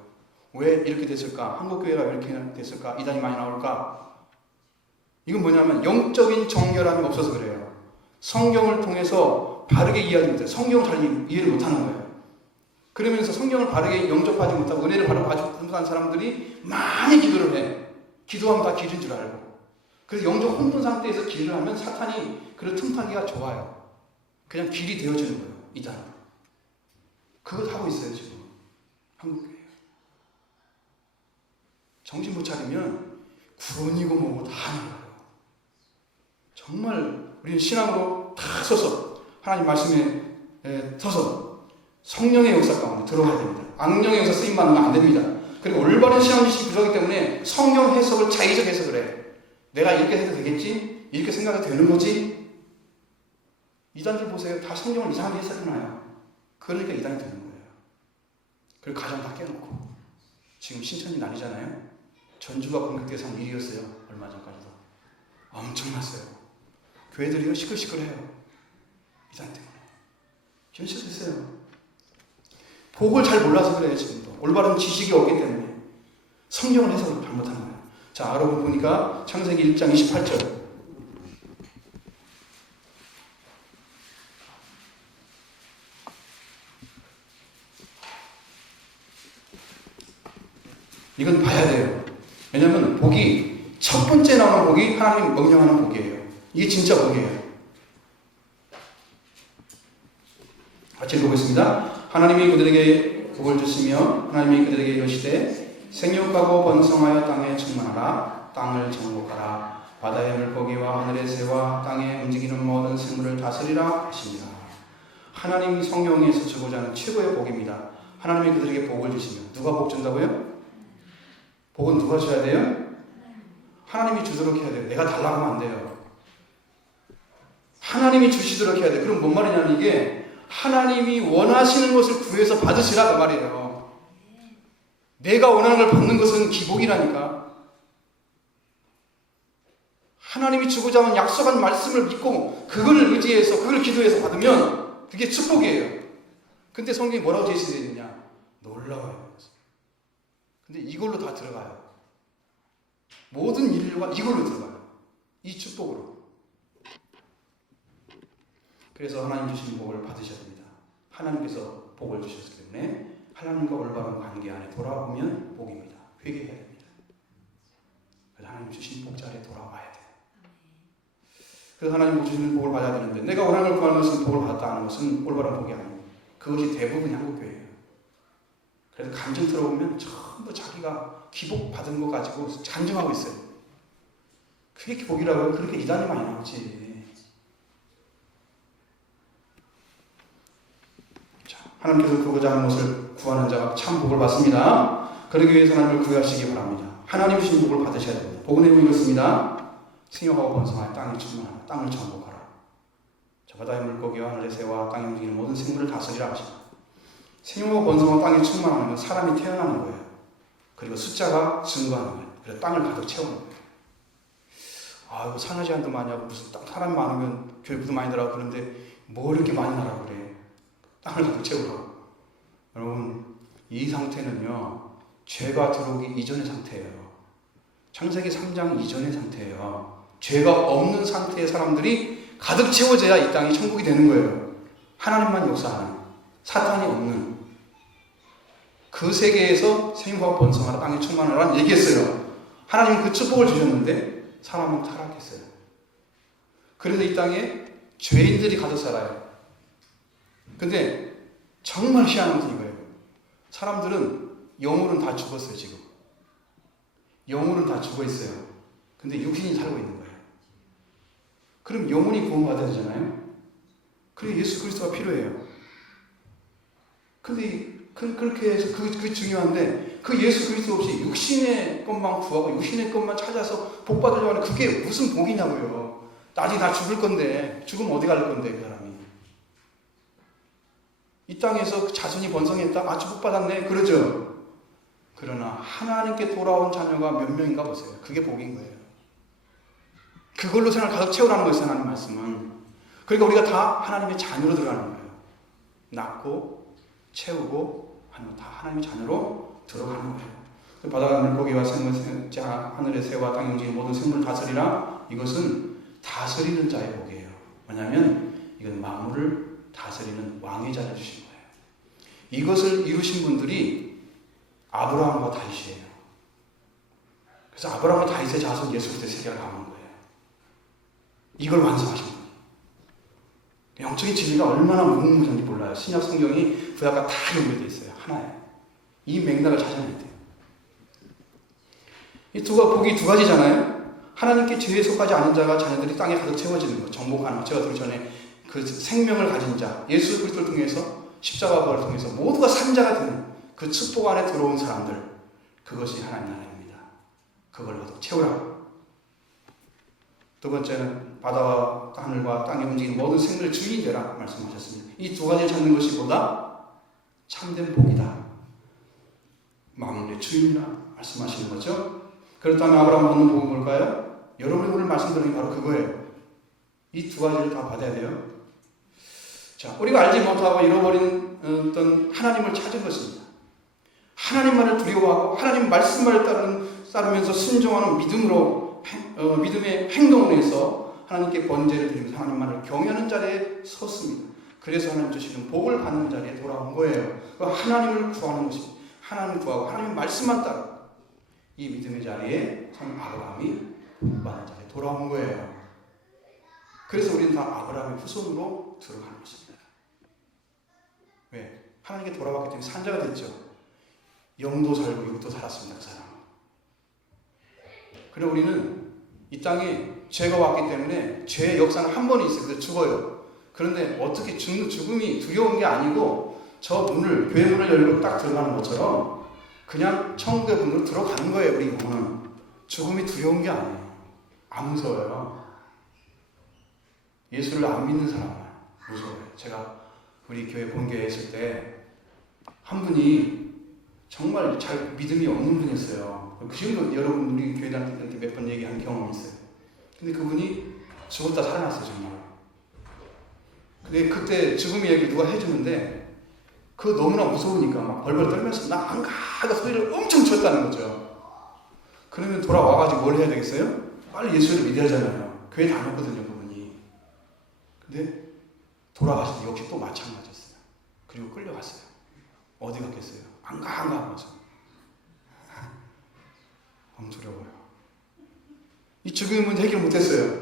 왜 이렇게 됐을까? 한국 교회가 왜 이렇게 됐을까? 이단이 많이 나올까? 이건 뭐냐면 영적인 정결함이 없어서 그래요. 성경을 통해서 바르게 이해하지 못해요. 성경을 잘 이해를 못하는 거예요. 그러면서 성경을 바르게 영접하지 못하고 은혜를 바르게 하지 못한 사람들이 많이 기도를 해. 기도하면 다 길인 줄 알고. 그래서 영적 혼돈 상태에서 기도를 하면 사탄이 그를 틈타기가 좋아요. 그냥 길이 되어주는 거예요. 이단. 그것 하고 있어요 지금 한국교회. 정신 못 차리면 구원이고 뭐고 다 나가요. 정말 우리는 신앙으로 다 서서 하나님 말씀에 서서 성령의 역사 가운데 들어가야 됩니다. 악령의 역사 쓰임받으면 안 됩니다. 그리고 올바른 신앙 지식이 필요하기 때문에 성경 해석을 자의적 해석을 해. 내가 이렇게 해도 되겠지? 이렇게 생각해도 되는 거지? 이단들 보세요. 다 성경을 이상하게 해석해놔요. 그러니까 이단이 되는 거예요. 그리고 가정 다 깨놓고. 지금 신천지 난리잖아요. 전주가 공격돼서 한 일이었어요. 얼마 전까지도. 엄청났어요. 교회들이 시끌시끌해요. 이단 때문에. 현실됐어요. 복을 잘 몰라서 그래요. 지금도. 올바른 지식이 없기 때문에. 성경을 해석을 잘못하는 거예요. 자, 알아보 보니까 창세기 1장 28절. 이건 봐야 돼요. 왜냐하면 복이 첫 번째 나오는 복이 하나님 명령하는 복이에요. 이게 진짜 복이에요. 같이 읽어보겠습니다. 하나님이 그들에게 복을 주시며 하나님이 그들에게 이르시되 생육하고 번성하여 땅에 충만하라. 땅을 정복하라. 바다의 물고기와 하늘의 새와 땅에 움직이는 모든 생물을 다스리라 하십니다. 하나님이 성경에서 주고자 하는 최고의 복입니다. 하나님이 그들에게 복을 주시며 누가 복 준다고요? 복은 누가 줘야 돼요? 하나님이 주도록 해야 돼요. 내가 달라고 하면 안 돼요. 하나님이 주시도록 해야 돼요. 그럼 뭔 말이냐면 이게 하나님이 원하시는 것을 구해서 받으시라 그 말이에요. 내가 원하는 걸 받는 것은 기복이라니까. 하나님이 주고자 하는 약속한 말씀을 믿고 그걸 의지해서 그걸 기도해서 받으면 그게 축복이에요. 근데 성경이 뭐라고 제시되어 있느냐? 놀라워요. 근데 이걸로 다 들어가요. 모든 인류가 이걸로 들어가요. 이 축복으로. 그래서 하나님 주신 복을 받으셔야 됩니다. 하나님께서 복을 주셨기 때문에 하나님과 올바른 관계 안에 돌아오면 복입니다. 회개해야 됩니다. 그래서 하나님 주신 복 자리에 돌아와야 돼요. 그래서 하나님 주시는 복을 받아야 되는데 내가 원하는 걸 구하는 것은 복을 받았다 하는 것은 올바른 복이 아니에요. 그것이 대부분이 한국교회예요. 그래서 감정 들어보면 전부 자기가 기복 받은 거 가지고 간증하고 있어요. 그게 기복이라고요? 그렇게 이단이 많이 나오지. 자, 하나님께서 그러고자 하는 것을 구하는 자가 참 복을 받습니다. 그러기 위해서 하나님을 구하시기 바랍니다. 하나님 주신 복을 받으셔야 됩니다. 복은 내용이 이렇습니다. 생육하고 번성하여 땅을 충만하라. 땅을 정복하라. 저 바다의 물고기와 하늘의 새와 땅에 움직이는 모든 생물을 다스리라 하십니다. 생육하고 번성하고 땅이 충만하는 건 사람이 태어나는 거예요. 그리고 숫자가 증가하는 거예요. 그래서 땅을 가득 채우는 거예요. 아, 이거 산하지 않도 많이 하고 무슨 사람이 많으면 교회부도 많이 들어가고 그런데 뭐 이렇게 많이 나라고 그래. 땅을 가득 채우라고. 여러분, 이 상태는요, 죄가 들어오기 이전의 상태예요. 창세기 3장 이전의 상태예요. 죄가 없는 상태의 사람들이 가득 채워져야 이 땅이 천국이 되는 거예요. 하나님만 역사하는, 사탄이 없는 그 세계에서 생육하고 번성하라 땅이 충만하라는 얘기했어요. 하나님은 그 축복을 주셨는데 사람은 타락했어요. 그래서 이 땅에 죄인들이 가득 살아요. 근데 정말 희한한 것은 이거예요. 사람들은 영혼은 다 죽었어요. 지금 영혼은 다 죽어 있어요. 근데 육신이 살고 있는 거예요. 그럼 영혼이 구원받아야 되잖아요. 그래서 예수 그리스도가 필요해요. 근데 그렇게 해서 그 중요한데 그 예수 그리스도 없이 육신의 것만 구하고 육신의 것만 찾아서 복 받으려고 하는 그게 무슨 복이냐고요. 나중에 다 죽을 건데, 죽으면 어디 갈 건데, 그 사람이. 이 땅에서 자손이 번성했다? 아, 축복받았네? 그러죠? 그러나 하나님께 돌아온 자녀가 몇 명인가 보세요. 그게 복인 거예요. 그걸로 생활 가득 채우라는 거예요, 하나님 말씀은. 그러니까 우리가 다 하나님의 자녀로 들어가는 거예요. 낳고, 채우고, 하는 다 하나님의 자녀로 들어가는 거예요. 바다가 물고기와 생물, 하늘의 새와 땅에 움직이는 모든 생물을 다스리라. 이것은 다스리는 자의 복이에요. 왜냐하면 이건 만물을 다스리는 왕의 자를 주신 거예요. 이것을 이루신 분들이 아브라함과 다윗이에요. 그래서 아브라함과 다윗의 자손 예수 그리스도의 세계를 가는 거예요. 이걸 완성하신 거예요. 영적인 진리가 얼마나 무궁무진지 몰라요. 신약 성경이 구약과 다 연결되어 있어요. 하나예요. 이 맥락을 찾아내야 돼요. 이 복이 두 가지잖아요. 하나님께 죄에 속하지 않은 자가 자녀들이 땅에 가득 채워지는 거, 정복하는 거. 제가 들기 전에 그 생명을 가진 자, 예수 그리스도를 통해서 십자가 부활을 통해서 모두가 산자가 되는 그 축복 안에 들어온 사람들, 그것이 하나님 나라입니다. 그걸 가득 채우라. 두 번째는 바다와 하늘과 땅에 움직이는 모든 생물의 주인이 되라 말씀하셨습니다. 이 두 가지를 찾는 것이 보다 참된 복이다. 만물의 주인이라 말씀하시는 거죠. 그렇다면 아브라함 받는 복은 뭘까요? 여러분이 오늘 말씀드린 게 바로 그거예요. 이 두 가지를 다 받아야 돼요. 자, 우리가 알지 못하고 잃어버린 어떤 하나님을 찾은 것입니다. 하나님만을 두려워하고 하나님 말씀만을 따르면서 순종하는 믿음으로 믿음의 행동을 해서 하나님께 번제를 드리면서 하나님만을 경외하는 자리에 섰습니다. 그래서 하나님 주시는 복을 받는 자리에 돌아온 거예요. 하나님을 구하는 것입니다. 하나님을 구하고 하나님의 말씀만 따르고 이 믿음의 자리에 참 아브라함이 복받는 자리에 돌아온 거예요. 그래서 우리는 다 아브라함의 후손으로 들어가는 것입니다. 왜? 하나님께 돌아왔기 때문에 산자가 됐죠. 영도 살고 육도 살았습니다. 그 사람. 그리고 우리는 이 땅에 죄가 왔기 때문에 죄의 역사는 한 번이 있어요. 그래서 죽어요. 그런데 어떻게 죽음이 두려운 게 아니고 저 문을, 교회 문을 열고 딱 들어가는 것처럼 그냥 천국의 문으로 들어가는 거예요. 우리 영혼은. 죽음이 두려운 게 아니에요. 안 무서워요. 예수를 안 믿는 사람은 무서워요. 제가 우리 교회 본교회에 있을 때 한 분이 정말 잘 믿음이 없는 분이었어요. 그 지금도 여러분 우리 교회 다닐 때 몇 번 얘기한 경험이 있어요. 근데 그분이 죽었다 살아났어요. 정말. 근데 그때 죽음의 얘기 누가 해주는데 그거 너무나 무서우니까 막 벌벌 떨면서 나 안 가! 소리를 엄청 쳤다는 거죠. 그러면 돌아와가지고 뭘 해야 되겠어요? 빨리 예수를 믿어야 하잖아요. 교회 다녔거든요, 그분이. 근데 돌아가실 때 역시 또 마찬가지였어요. 그리고 끌려갔어요. 어디 갔겠어요? 안 가 하면서. 너무 두려워요. 이 죽음은 해결 못했어요.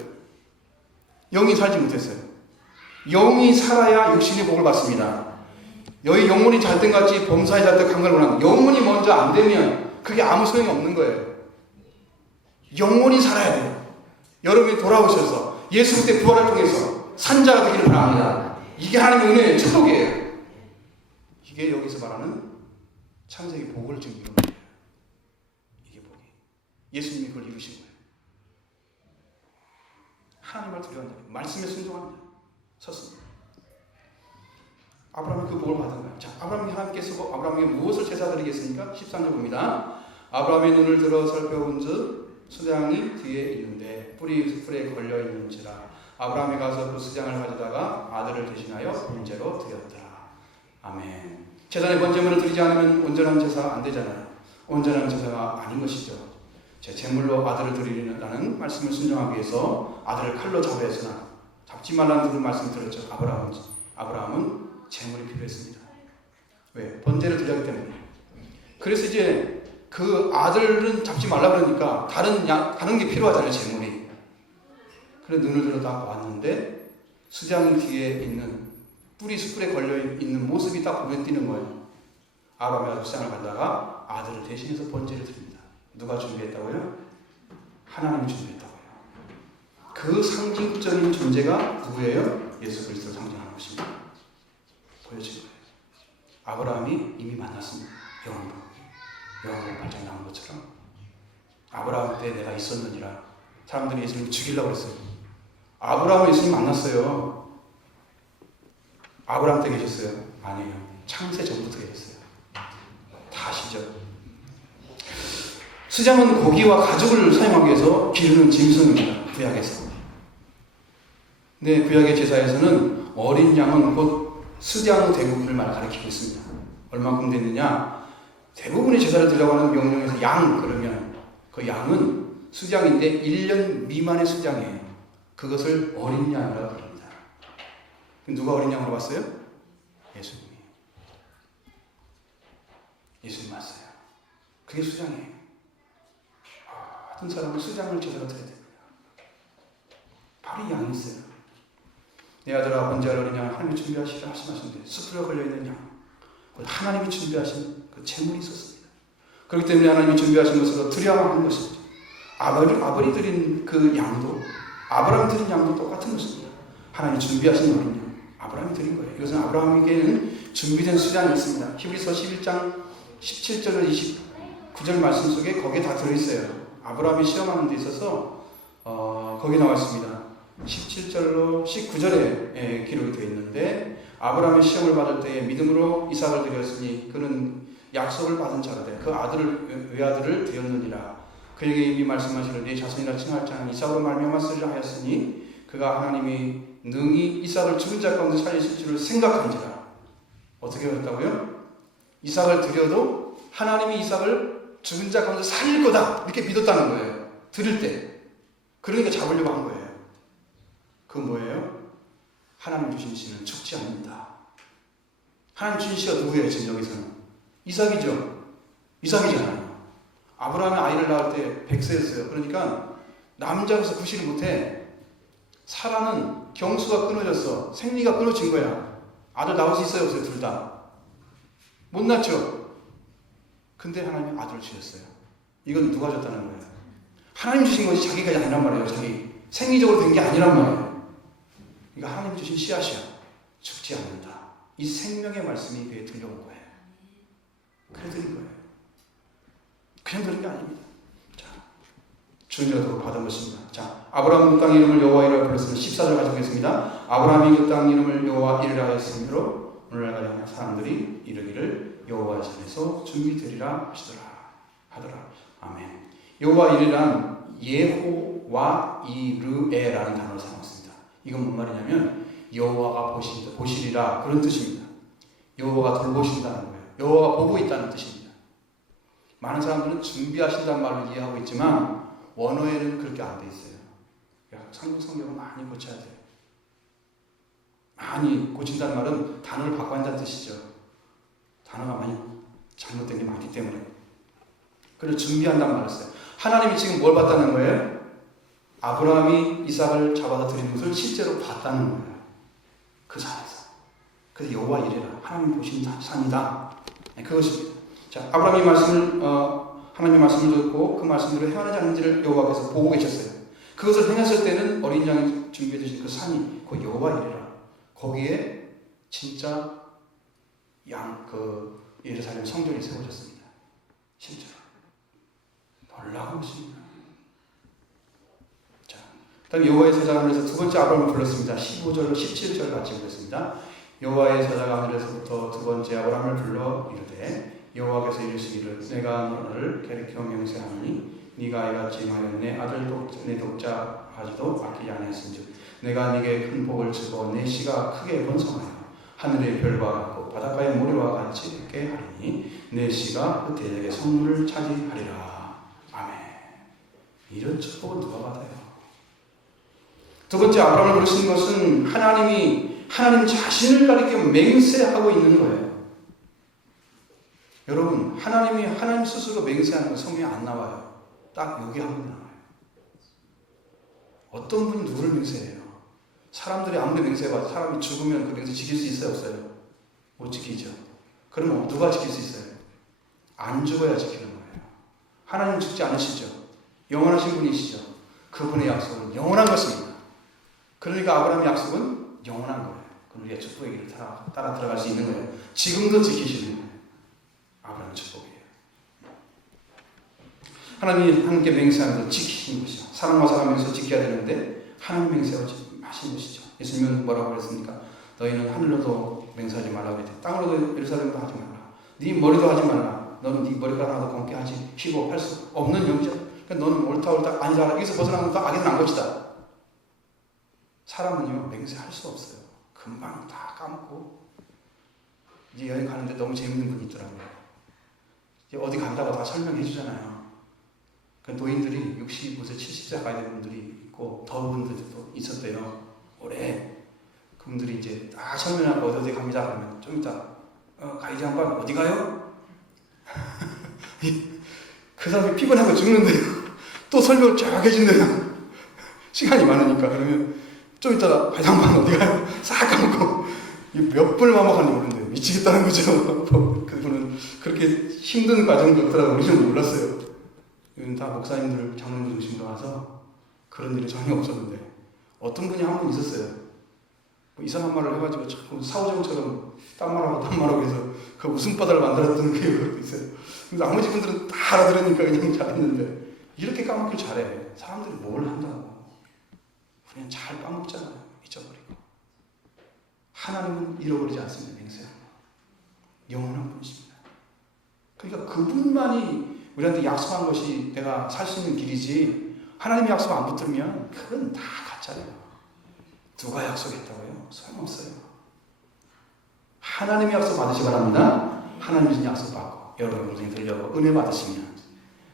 영이 살지 못했어요. 영이 살아야 육신의 복을 받습니다. 여기 영혼이 잘된 같이 범사에 잘된 강간을 원하는 영혼이 먼저 안 되면 그게 아무 소용이 없는 거예요. 영혼이 살아야 돼요. 여러분이 돌아오셔서 예수 그리스도의 부활을 통해서 산자가 되기를 바랍니다. 이게 하나님의 은혜의 축복이에요. 이게 여기서 말하는 창세기 복을 지금 이루는 거예요. 이게 복이. 예수님이 그걸 이루신 거예요. 하나님을 두려워하는 자, 말씀에 순종하는 자, 섰습니다. 아브라함이 그 복을 받은 거예요. 자, 하나님께서 아브라함에게 무엇을 제사드리겠습니까? 13절 봅니다. 아브라함의 눈을 들어 살펴본즉 수장이 뒤에 있는데 풀에 걸려 있는지라. 아브라함이 가서 그 수장을 가져다가 아들을 대신하여 번제로 드렸더라. 아멘. 제단에 번제물을 드리지 않으면 온전한 제사 안 되잖아요. 온전한 제사가 아닌 것이죠. 제 제물로 아들을 드리려는 말씀을 순종하기 위해서 아들을 칼로 잡아야 했으나 잡지 말라는 그런 말씀을 들었죠. 아브라함은 제물이 필요했습니다. 왜? 번제를 드려야 하기 때문에. 그래서 이제 그 아들은 잡지 말라 그러니까 다른 게 필요하잖아요. 제물이. 그래 눈을 들어 다 봤는데 수장 뒤에 있는 숯불에 걸려있는 모습이 딱 눈에 띄는 거예요. 아브라함이 수장을 가져다가 아들을 대신해서 번제를 드립니다. 누가 준비했다고요? 하나님이 준비했다고요. 그 상징적인 존재가 누구예요? 예수 그리스도를 상징하는 것입니다. 보여진 거예요. 아브라함이 이미 만났습니다. 영원으로 발전이 나온 것처럼 아브라함 때 내가 있었느니라. 사람들이 예수님을 죽이려고 했어요. 아브라함은 예수님 만났어요. 아브라함 때 계셨어요? 아니에요. 창세 전부터 계셨어요. 다 아시죠? 수장은 고기와 가죽을 사용하기 위해서 기르는 짐승입니다. 구약에서. 근데 구약의 제사에서는 어린 양은 곧 수장 대부분을 가리키고 있습니다. 얼마큼 됐느냐? 대부분의 제사를 드리려고 하는 명령에서 양 그러면 그 양은 수장인데 1년 미만의 수장이에요. 그것을 어린 양이라고 부릅니다. 누가 어린 양으로 봤어요? 예수님이. 예수님 봤어요. 그게 수장이에요. 어떤 사람은 수장을 제사로 드려야 됩니다. 바로 이 양이 있어요. 내 아들아 번제할 어린 양 하나님이 준비하시라 말씀하셨는데 숯불에 걸려있는 양 하나님이 준비하신 그 제물이 있었습니다. 그렇기 때문에 하나님이 준비하신 것으로 드려야만 하는 것입니다. 아버지 드린 그 양도 아브라함이 드린 양도 똑같은 것입니다. 하나님이 준비하신 어린 양 아브라함이 드린 거예요. 이것은 아브라함에게는 준비된 수단이 있습니다. 히브리서 11장 17절 29절 말씀 속에 거기에 다 들어있어요. 아브라함이 시험하는 데 있어서 거기 나와 있습니다. 17절로 19절에 기록이 되어 있는데 아브라함이 시험을 받을 때에 믿음으로 이삭을 드렸으니 그는 약속을 받은 자가 돼 그 외아들을 드렸느니라. 그에게 이미 말씀하시는 네 자손이라 칭할 자는 이삭으로 말미암아 쓰리라 하였으니 그가 하나님이 능히 이삭을 죽은 자 가운데 살리실 줄을 생각한지라. 어떻게 하였다고요? 이삭을 드려도 하나님이 이삭을 죽은 자 가운데 살릴 거다 이렇게 믿었다는 거예요. 드릴 때. 그러니까 잡으려고 한 거예요. 그건 뭐예요? 하나님 주신 씨는 죽지 않는다. 하나님 주신 씨가 누구예요? 지금 여기서는 이삭이죠. 이삭이잖아요. 아브라함이 아이를 낳을 때 100세였어요. 그러니까 남자로서 구실을 못해. 사라는 경수가 끊어졌어. 생리가 끊어진 거야. 아들 낳을 수 있어요? 없어요? 둘 다. 못 낳죠. 근데 하나님이 아들을 주셨어요. 이건 누가 줬다는 거예요? 하나님 주신 것이 자기가 아니란 말이에요. 자기 생리적으로 된 게 아니란 말이에요. 이거 하나님 주신 씨앗이야. 죽지 않는다. 이 생명의 말씀이 그에 들려온 거예요. 그래 드린 거예요. 그냥 드린 게 아닙니다. 자, 주인이라도 받은 것입니다. 자, 아브라함 그 땅 이름을 여호와 이라 불렀으면 14절 가져오겠습니다. 아브라함이 그 땅 이름을 여호와 이라 하였으므로 오늘날까지 사람들이 이르기를 여호와의 산에서 준비되리라 하더라. 아멘. 여호와 이르란 예호와 이르에라는 단어를 사용했습니다. 이건 뭔 말이냐면 여호와가 보시리라 그런 뜻입니다. 여호와가 돌보신다는 거예요. 여호와가 보고 있다는 뜻입니다. 많은 사람들은 준비하신다는 말을 이해하고 있지만 원어에는 그렇게 안 돼 있어요. 성경을 많이 고쳐야 돼요. 많이 고친다는 말은 단어를 바꿔야 한다는 뜻이죠. 단어가 많이 잘못된 게 많기 때문에. 그래서 준비한다는 말을 써요. 하나님이 지금 뭘 봤다는 거예요? 아브라함이 이삭을 잡아다 드리는 것을 실제로 봤다는 거예요. 그 산에서. 그래서 여호와 이래라. 하나님 보신 산이다. 네, 그것입니다. 자, 아브라함이 하나님의 말씀을 듣고 그 말씀대로 행하는지 아닌지를 여호와께서 보고 계셨어요. 그것을 행했을 때는 어린 양이 준비해 주신 그 산이 그 여호와 이래라. 거기에 진짜 예루살렘 성전이 세워졌습니다. 실제로. 놀라운 것입니다. 자, 그다음 여호와의 사자가 하늘에서 두 번째 아브라함을 불렀습니다. 15절로 17절 같이 보겠습니다. 여호와의 사자가 하늘에서부터 두 번째 아브라함을 불러 이르되 여호와께서 이르시기를 내가 너를 가리켜 명세하노니 네가 이같이 하여 내 아들 내 독자 아지도 아끼지 아니하신즉 내가 네게 큰 복을 주고 내 씨가 크게 번성하여 하늘의 별과 같고 바닷가의 모래와 같이 있게 하리니 내 씨가 그 대적의 성문을 차지하리라. 아멘. 이런 축복을 누가 받아요? 두 번째 아브라함을 부르신 것은 하나님 자신을 가리켜 맹세하고 있는 거예요. 여러분, 하나님 스스로 맹세하는 건 성경에 안 나와요. 딱 여기 한 번 나와요. 어떤 분이 누구를 맹세해요? 사람들이 아무리 맹세해봐도 사람이 죽으면 그 맹세 지킬 수 있어요? 없어요? 못 지키죠. 그러면 누가 지킬 수 있어요? 안 죽어야 지키는 거예요. 하나님 죽지 않으시죠. 영원하신 분이시죠. 그분의 약속은 영원한 것입니다. 그러니까 아브라함의 약속은 영원한 거예요. 그럼 우리가 축복의 길을 따라 들어갈 수 있는 거예요. 지금도 지키시는 거예요. 아브라함의 축복이에요. 하나님이 함께 맹세하는 걸 지키시는 것이죠. 사람과 사람에서 지켜야 되는데 하나님 맹세하고 하신 것이죠. 예수님은 뭐라고 그랬습니까? 너희는 하늘로도 맹세하지 말라고 그랬지. 땅으로도 예루살렘도 하지 말라. 네 머리도 하지 말라. 너는 네 머리가 하나도 검게 하고 할 수 없는 영이죠. 그러니까 너는 옳다 아니다. 여기서 벗어나면 또 악에서 난 것이다. 사람은요 맹세할 수 없어요. 금방 다 까먹고. 이제 여행 가는데 너무 재밌는 분이 있더라고요. 이제 어디 간다고 다 설명해 주잖아요. 그 노인들이 65세, 70세 가야 되는 분들이 있고 더 분들도 있었대요. 오래. 그분들이 이제 다 설명하고 어디 갑니다. 그러면 좀 이따 가이드 양반 어디 가요? 그 사람이 피곤하고 죽는데요. 또 설명을 쫙 해준대요. 시간이 많으니까. 그러면 좀 이따가 가이드 양반 어디 가요? 싹 까먹고 몇 분을 반복하는지 모르는데 미치겠다는 거죠. 그분은 그렇게 힘든 과정도 있더라고요. 우리는 몰랐어요. 여기는 다 목사님들, 장로님 중심으로 와서 그런 일이 전혀 없었는데 어떤 분이 한 분 있었어요. 뭐 이상한 말을 해가지고 자꾸 사오정처럼 딴 말하고 해서 그 웃음바다를 만들었던 그게 있어요. 근데 나머지 분들은 다 알아들으니까 그냥 잘했는데 이렇게 까먹길 잘해. 사람들이 뭘 한다고. 그냥 잘 까먹잖아요. 잊어버리고. 하나님은 잃어버리지 않습니다. 맹세하는 거. 영원한 분이십니다. 그러니까 그분만이 우리한테 약속한 것이 내가 살 수 있는 길이지 하나님이 약속 안 붙들면 그건 다 가짜예요. 누가 약속했다고요? 소용없어요. 하나님이 약속 받으시기 바랍니다. 하나님이 주신 약속 받고 여러분 인생 들려고 은혜 받으시면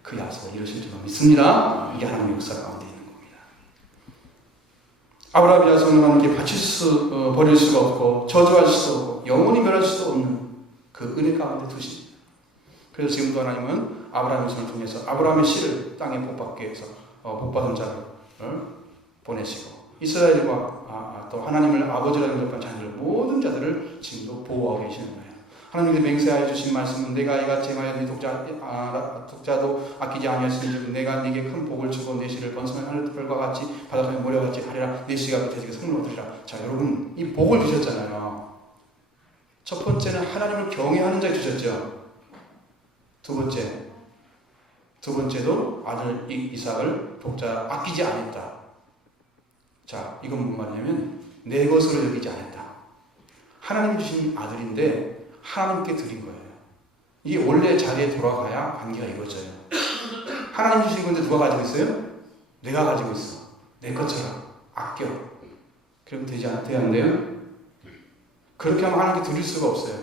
그 약속을 이루실 줄 믿습니다. 이게 하나님의 역사 가운데 있는 겁니다. 아브라함이 약속을 하나님께 버릴 수가 없고 저주할 수도 없고 영원히 멸할 수도 없는 그 은혜 가운데 두십니다. 그래서 지금도 하나님은 아브라함의 손을 통해서 아브라함의 씨를 땅에 복받게 해서 복받은 자를 보내시고 이스라엘과 또 하나님을 아버지라는 것과 자녀들 모든 자들을 지금도 보호하고 계시는 거예요. 하나님께 맹세하여 주신 말씀은 내가 이같이 행하여 네 독자도 아끼지 아니하시니 내가 네게 큰 복을 주고 내 씨를 번성한 하늘들과 같이 바닷가의 모래같이 하리라. 내 씨가 밑에 성을 얻으리라. 자 여러분 이 복을 주셨잖아요. 첫 번째는 하나님을 경외하는 자에 주셨죠. 두 번째도 아들 이삭을 독자 아끼지 않았다. 자, 이건 뭔 말이냐면 내 것으로 여기지 않았다. 하나님 주신 아들인데 하나님께 드린 거예요. 이게 원래 자리에 돌아가야 관계가 이루어져요. 하나님 주신 건데 누가 가지고 있어요? 내가 가지고 있어. 내 것처럼 아껴. 그럼 돼야 안 돼요? 그렇게 하면 하나님께 드릴 수가 없어요.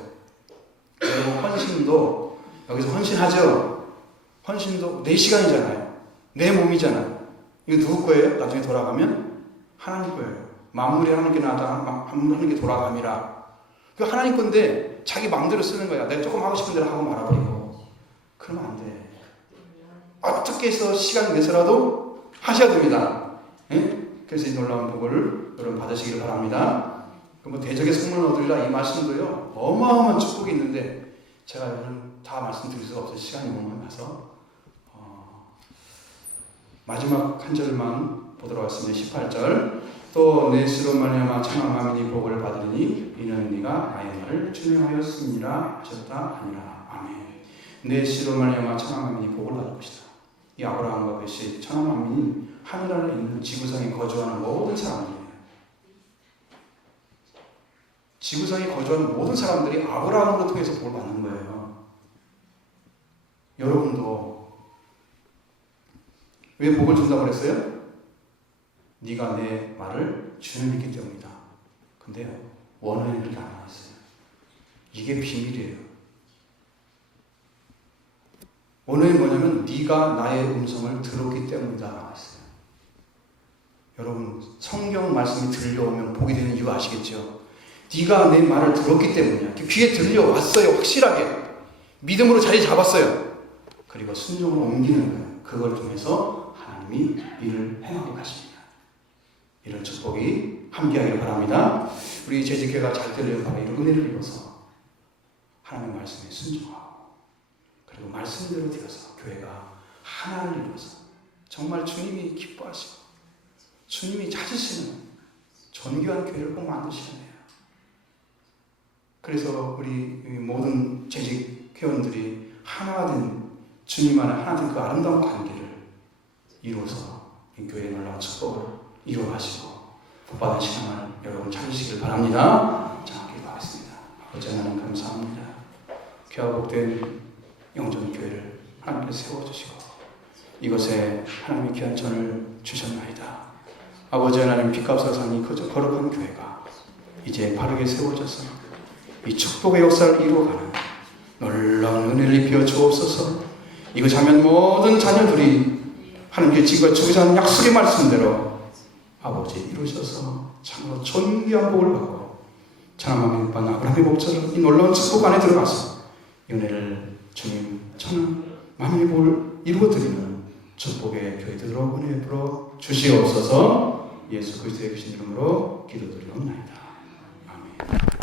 여러분 헌신도 여기서 헌신하죠. 헌신도 내 시간이잖아요. 내 몸이잖아요. 이거 누구 거예요? 나중에 돌아가면 하나님 거예요. 만물이 하나님께 나다 하나님께 돌아감이라. 그 하나님 건데 자기 마음대로 쓰는 거야. 내가 조금 하고 싶은 대로 하고 말아버리고. 그러면 안 돼. 어떻게 해서 시간 내서라도 하셔야 됩니다. 예? 그래서 이 놀라운 복을 여러분 받으시기를 바랍니다. 뭐 대적의 선물을 얻으리라 이 말씀도요. 어마어마한 축복이 있는데 제가 여러분 다 말씀드릴 수가 없어요. 시간이 너무 많아서 마지막 한 절만 보도록 하겠습니다. 18절 또 내 씨로 말미암아 청함하니 복을 받으리니 이는 네가 나의 말을 준행하였습니다 하셨다 하니라. 아멘. 내 씨로 말미암아 청함하니 복을 받을 것이다. 이 아브라함과 그 씨 청함하니 하늘 아래 있는 지구상에 거주하는 모든 사람들이에요. 지구상에 거주하는 모든 사람들이 아브라함으로 통해서 복을 받는 거예요. 여러분도 왜 복을 준다고 그랬어요? 네가 내 말을 준행했기 때문이다. 근데요, 원어에는 그렇게 안 나왔어요. 이게 비밀이에요. 원어는 뭐냐면 네가 나의 음성을 들었기 때문이다 나왔어요. 여러분 성경 말씀이 들려오면 복이 되는 이유 아시겠죠? 네가 내 말을 들었기 때문이야. 귀에 들려왔어요. 확실하게 믿음으로 자리 잡았어요. 그리고 순종을 옮기는 거예요. 그걸 통해서 하나님이 일을 행하게 하십니다. 이런 축복이 함께하기를 바랍니다. 우리 재직회가 잘 되려고 바로 이런 은혜를 입어서 하나님의 말씀에 순종하고 그리고 말씀대로 되어서 교회가 하나를 이루어서 정말 주님이 기뻐하시고 주님이 찾으시는 존귀한 교회를 꼭 만드시는 거예요. 그래서 우리 모든 재직 회원들이 하나가 된 주님 안에 하나 된 그 아름다운 관계를 이루어서 이 교회의 놀라운 축복을 이루어가시고 복받은 신앙을 여러분 찾으시길 바랍니다. 자, 기도하겠습니다. 아버지 하나님 감사합니다. 귀하 복된 영전교회를 하나님께서 세워주시고 이곳에 하나님의 귀한 전을 주셨나이다. 아버지 하나님 빛값으로 산이 그저 거룩한 교회가 이제 바르게 세워져서 이 축복의 역사를 이루어가는 놀라운 은혜를 입혀 주옵소서. 이곳 하면 모든 자녀들이 하나님께 지금 주고자 하는 약속의 말씀대로 아버지 이루셔서 참으로 존귀한 복을 받고 천하만민을 받는 아브라함의 복처럼 이 놀라운 축복 안에 들어가서 이 은혜를 주님 천하 만민의 복을 이루어드리는 축복의 교회 되도록 은혜 베풀어 주시옵소서. 예수 그리스도의 크신 이름으로 기도드리옵나이다. 아멘.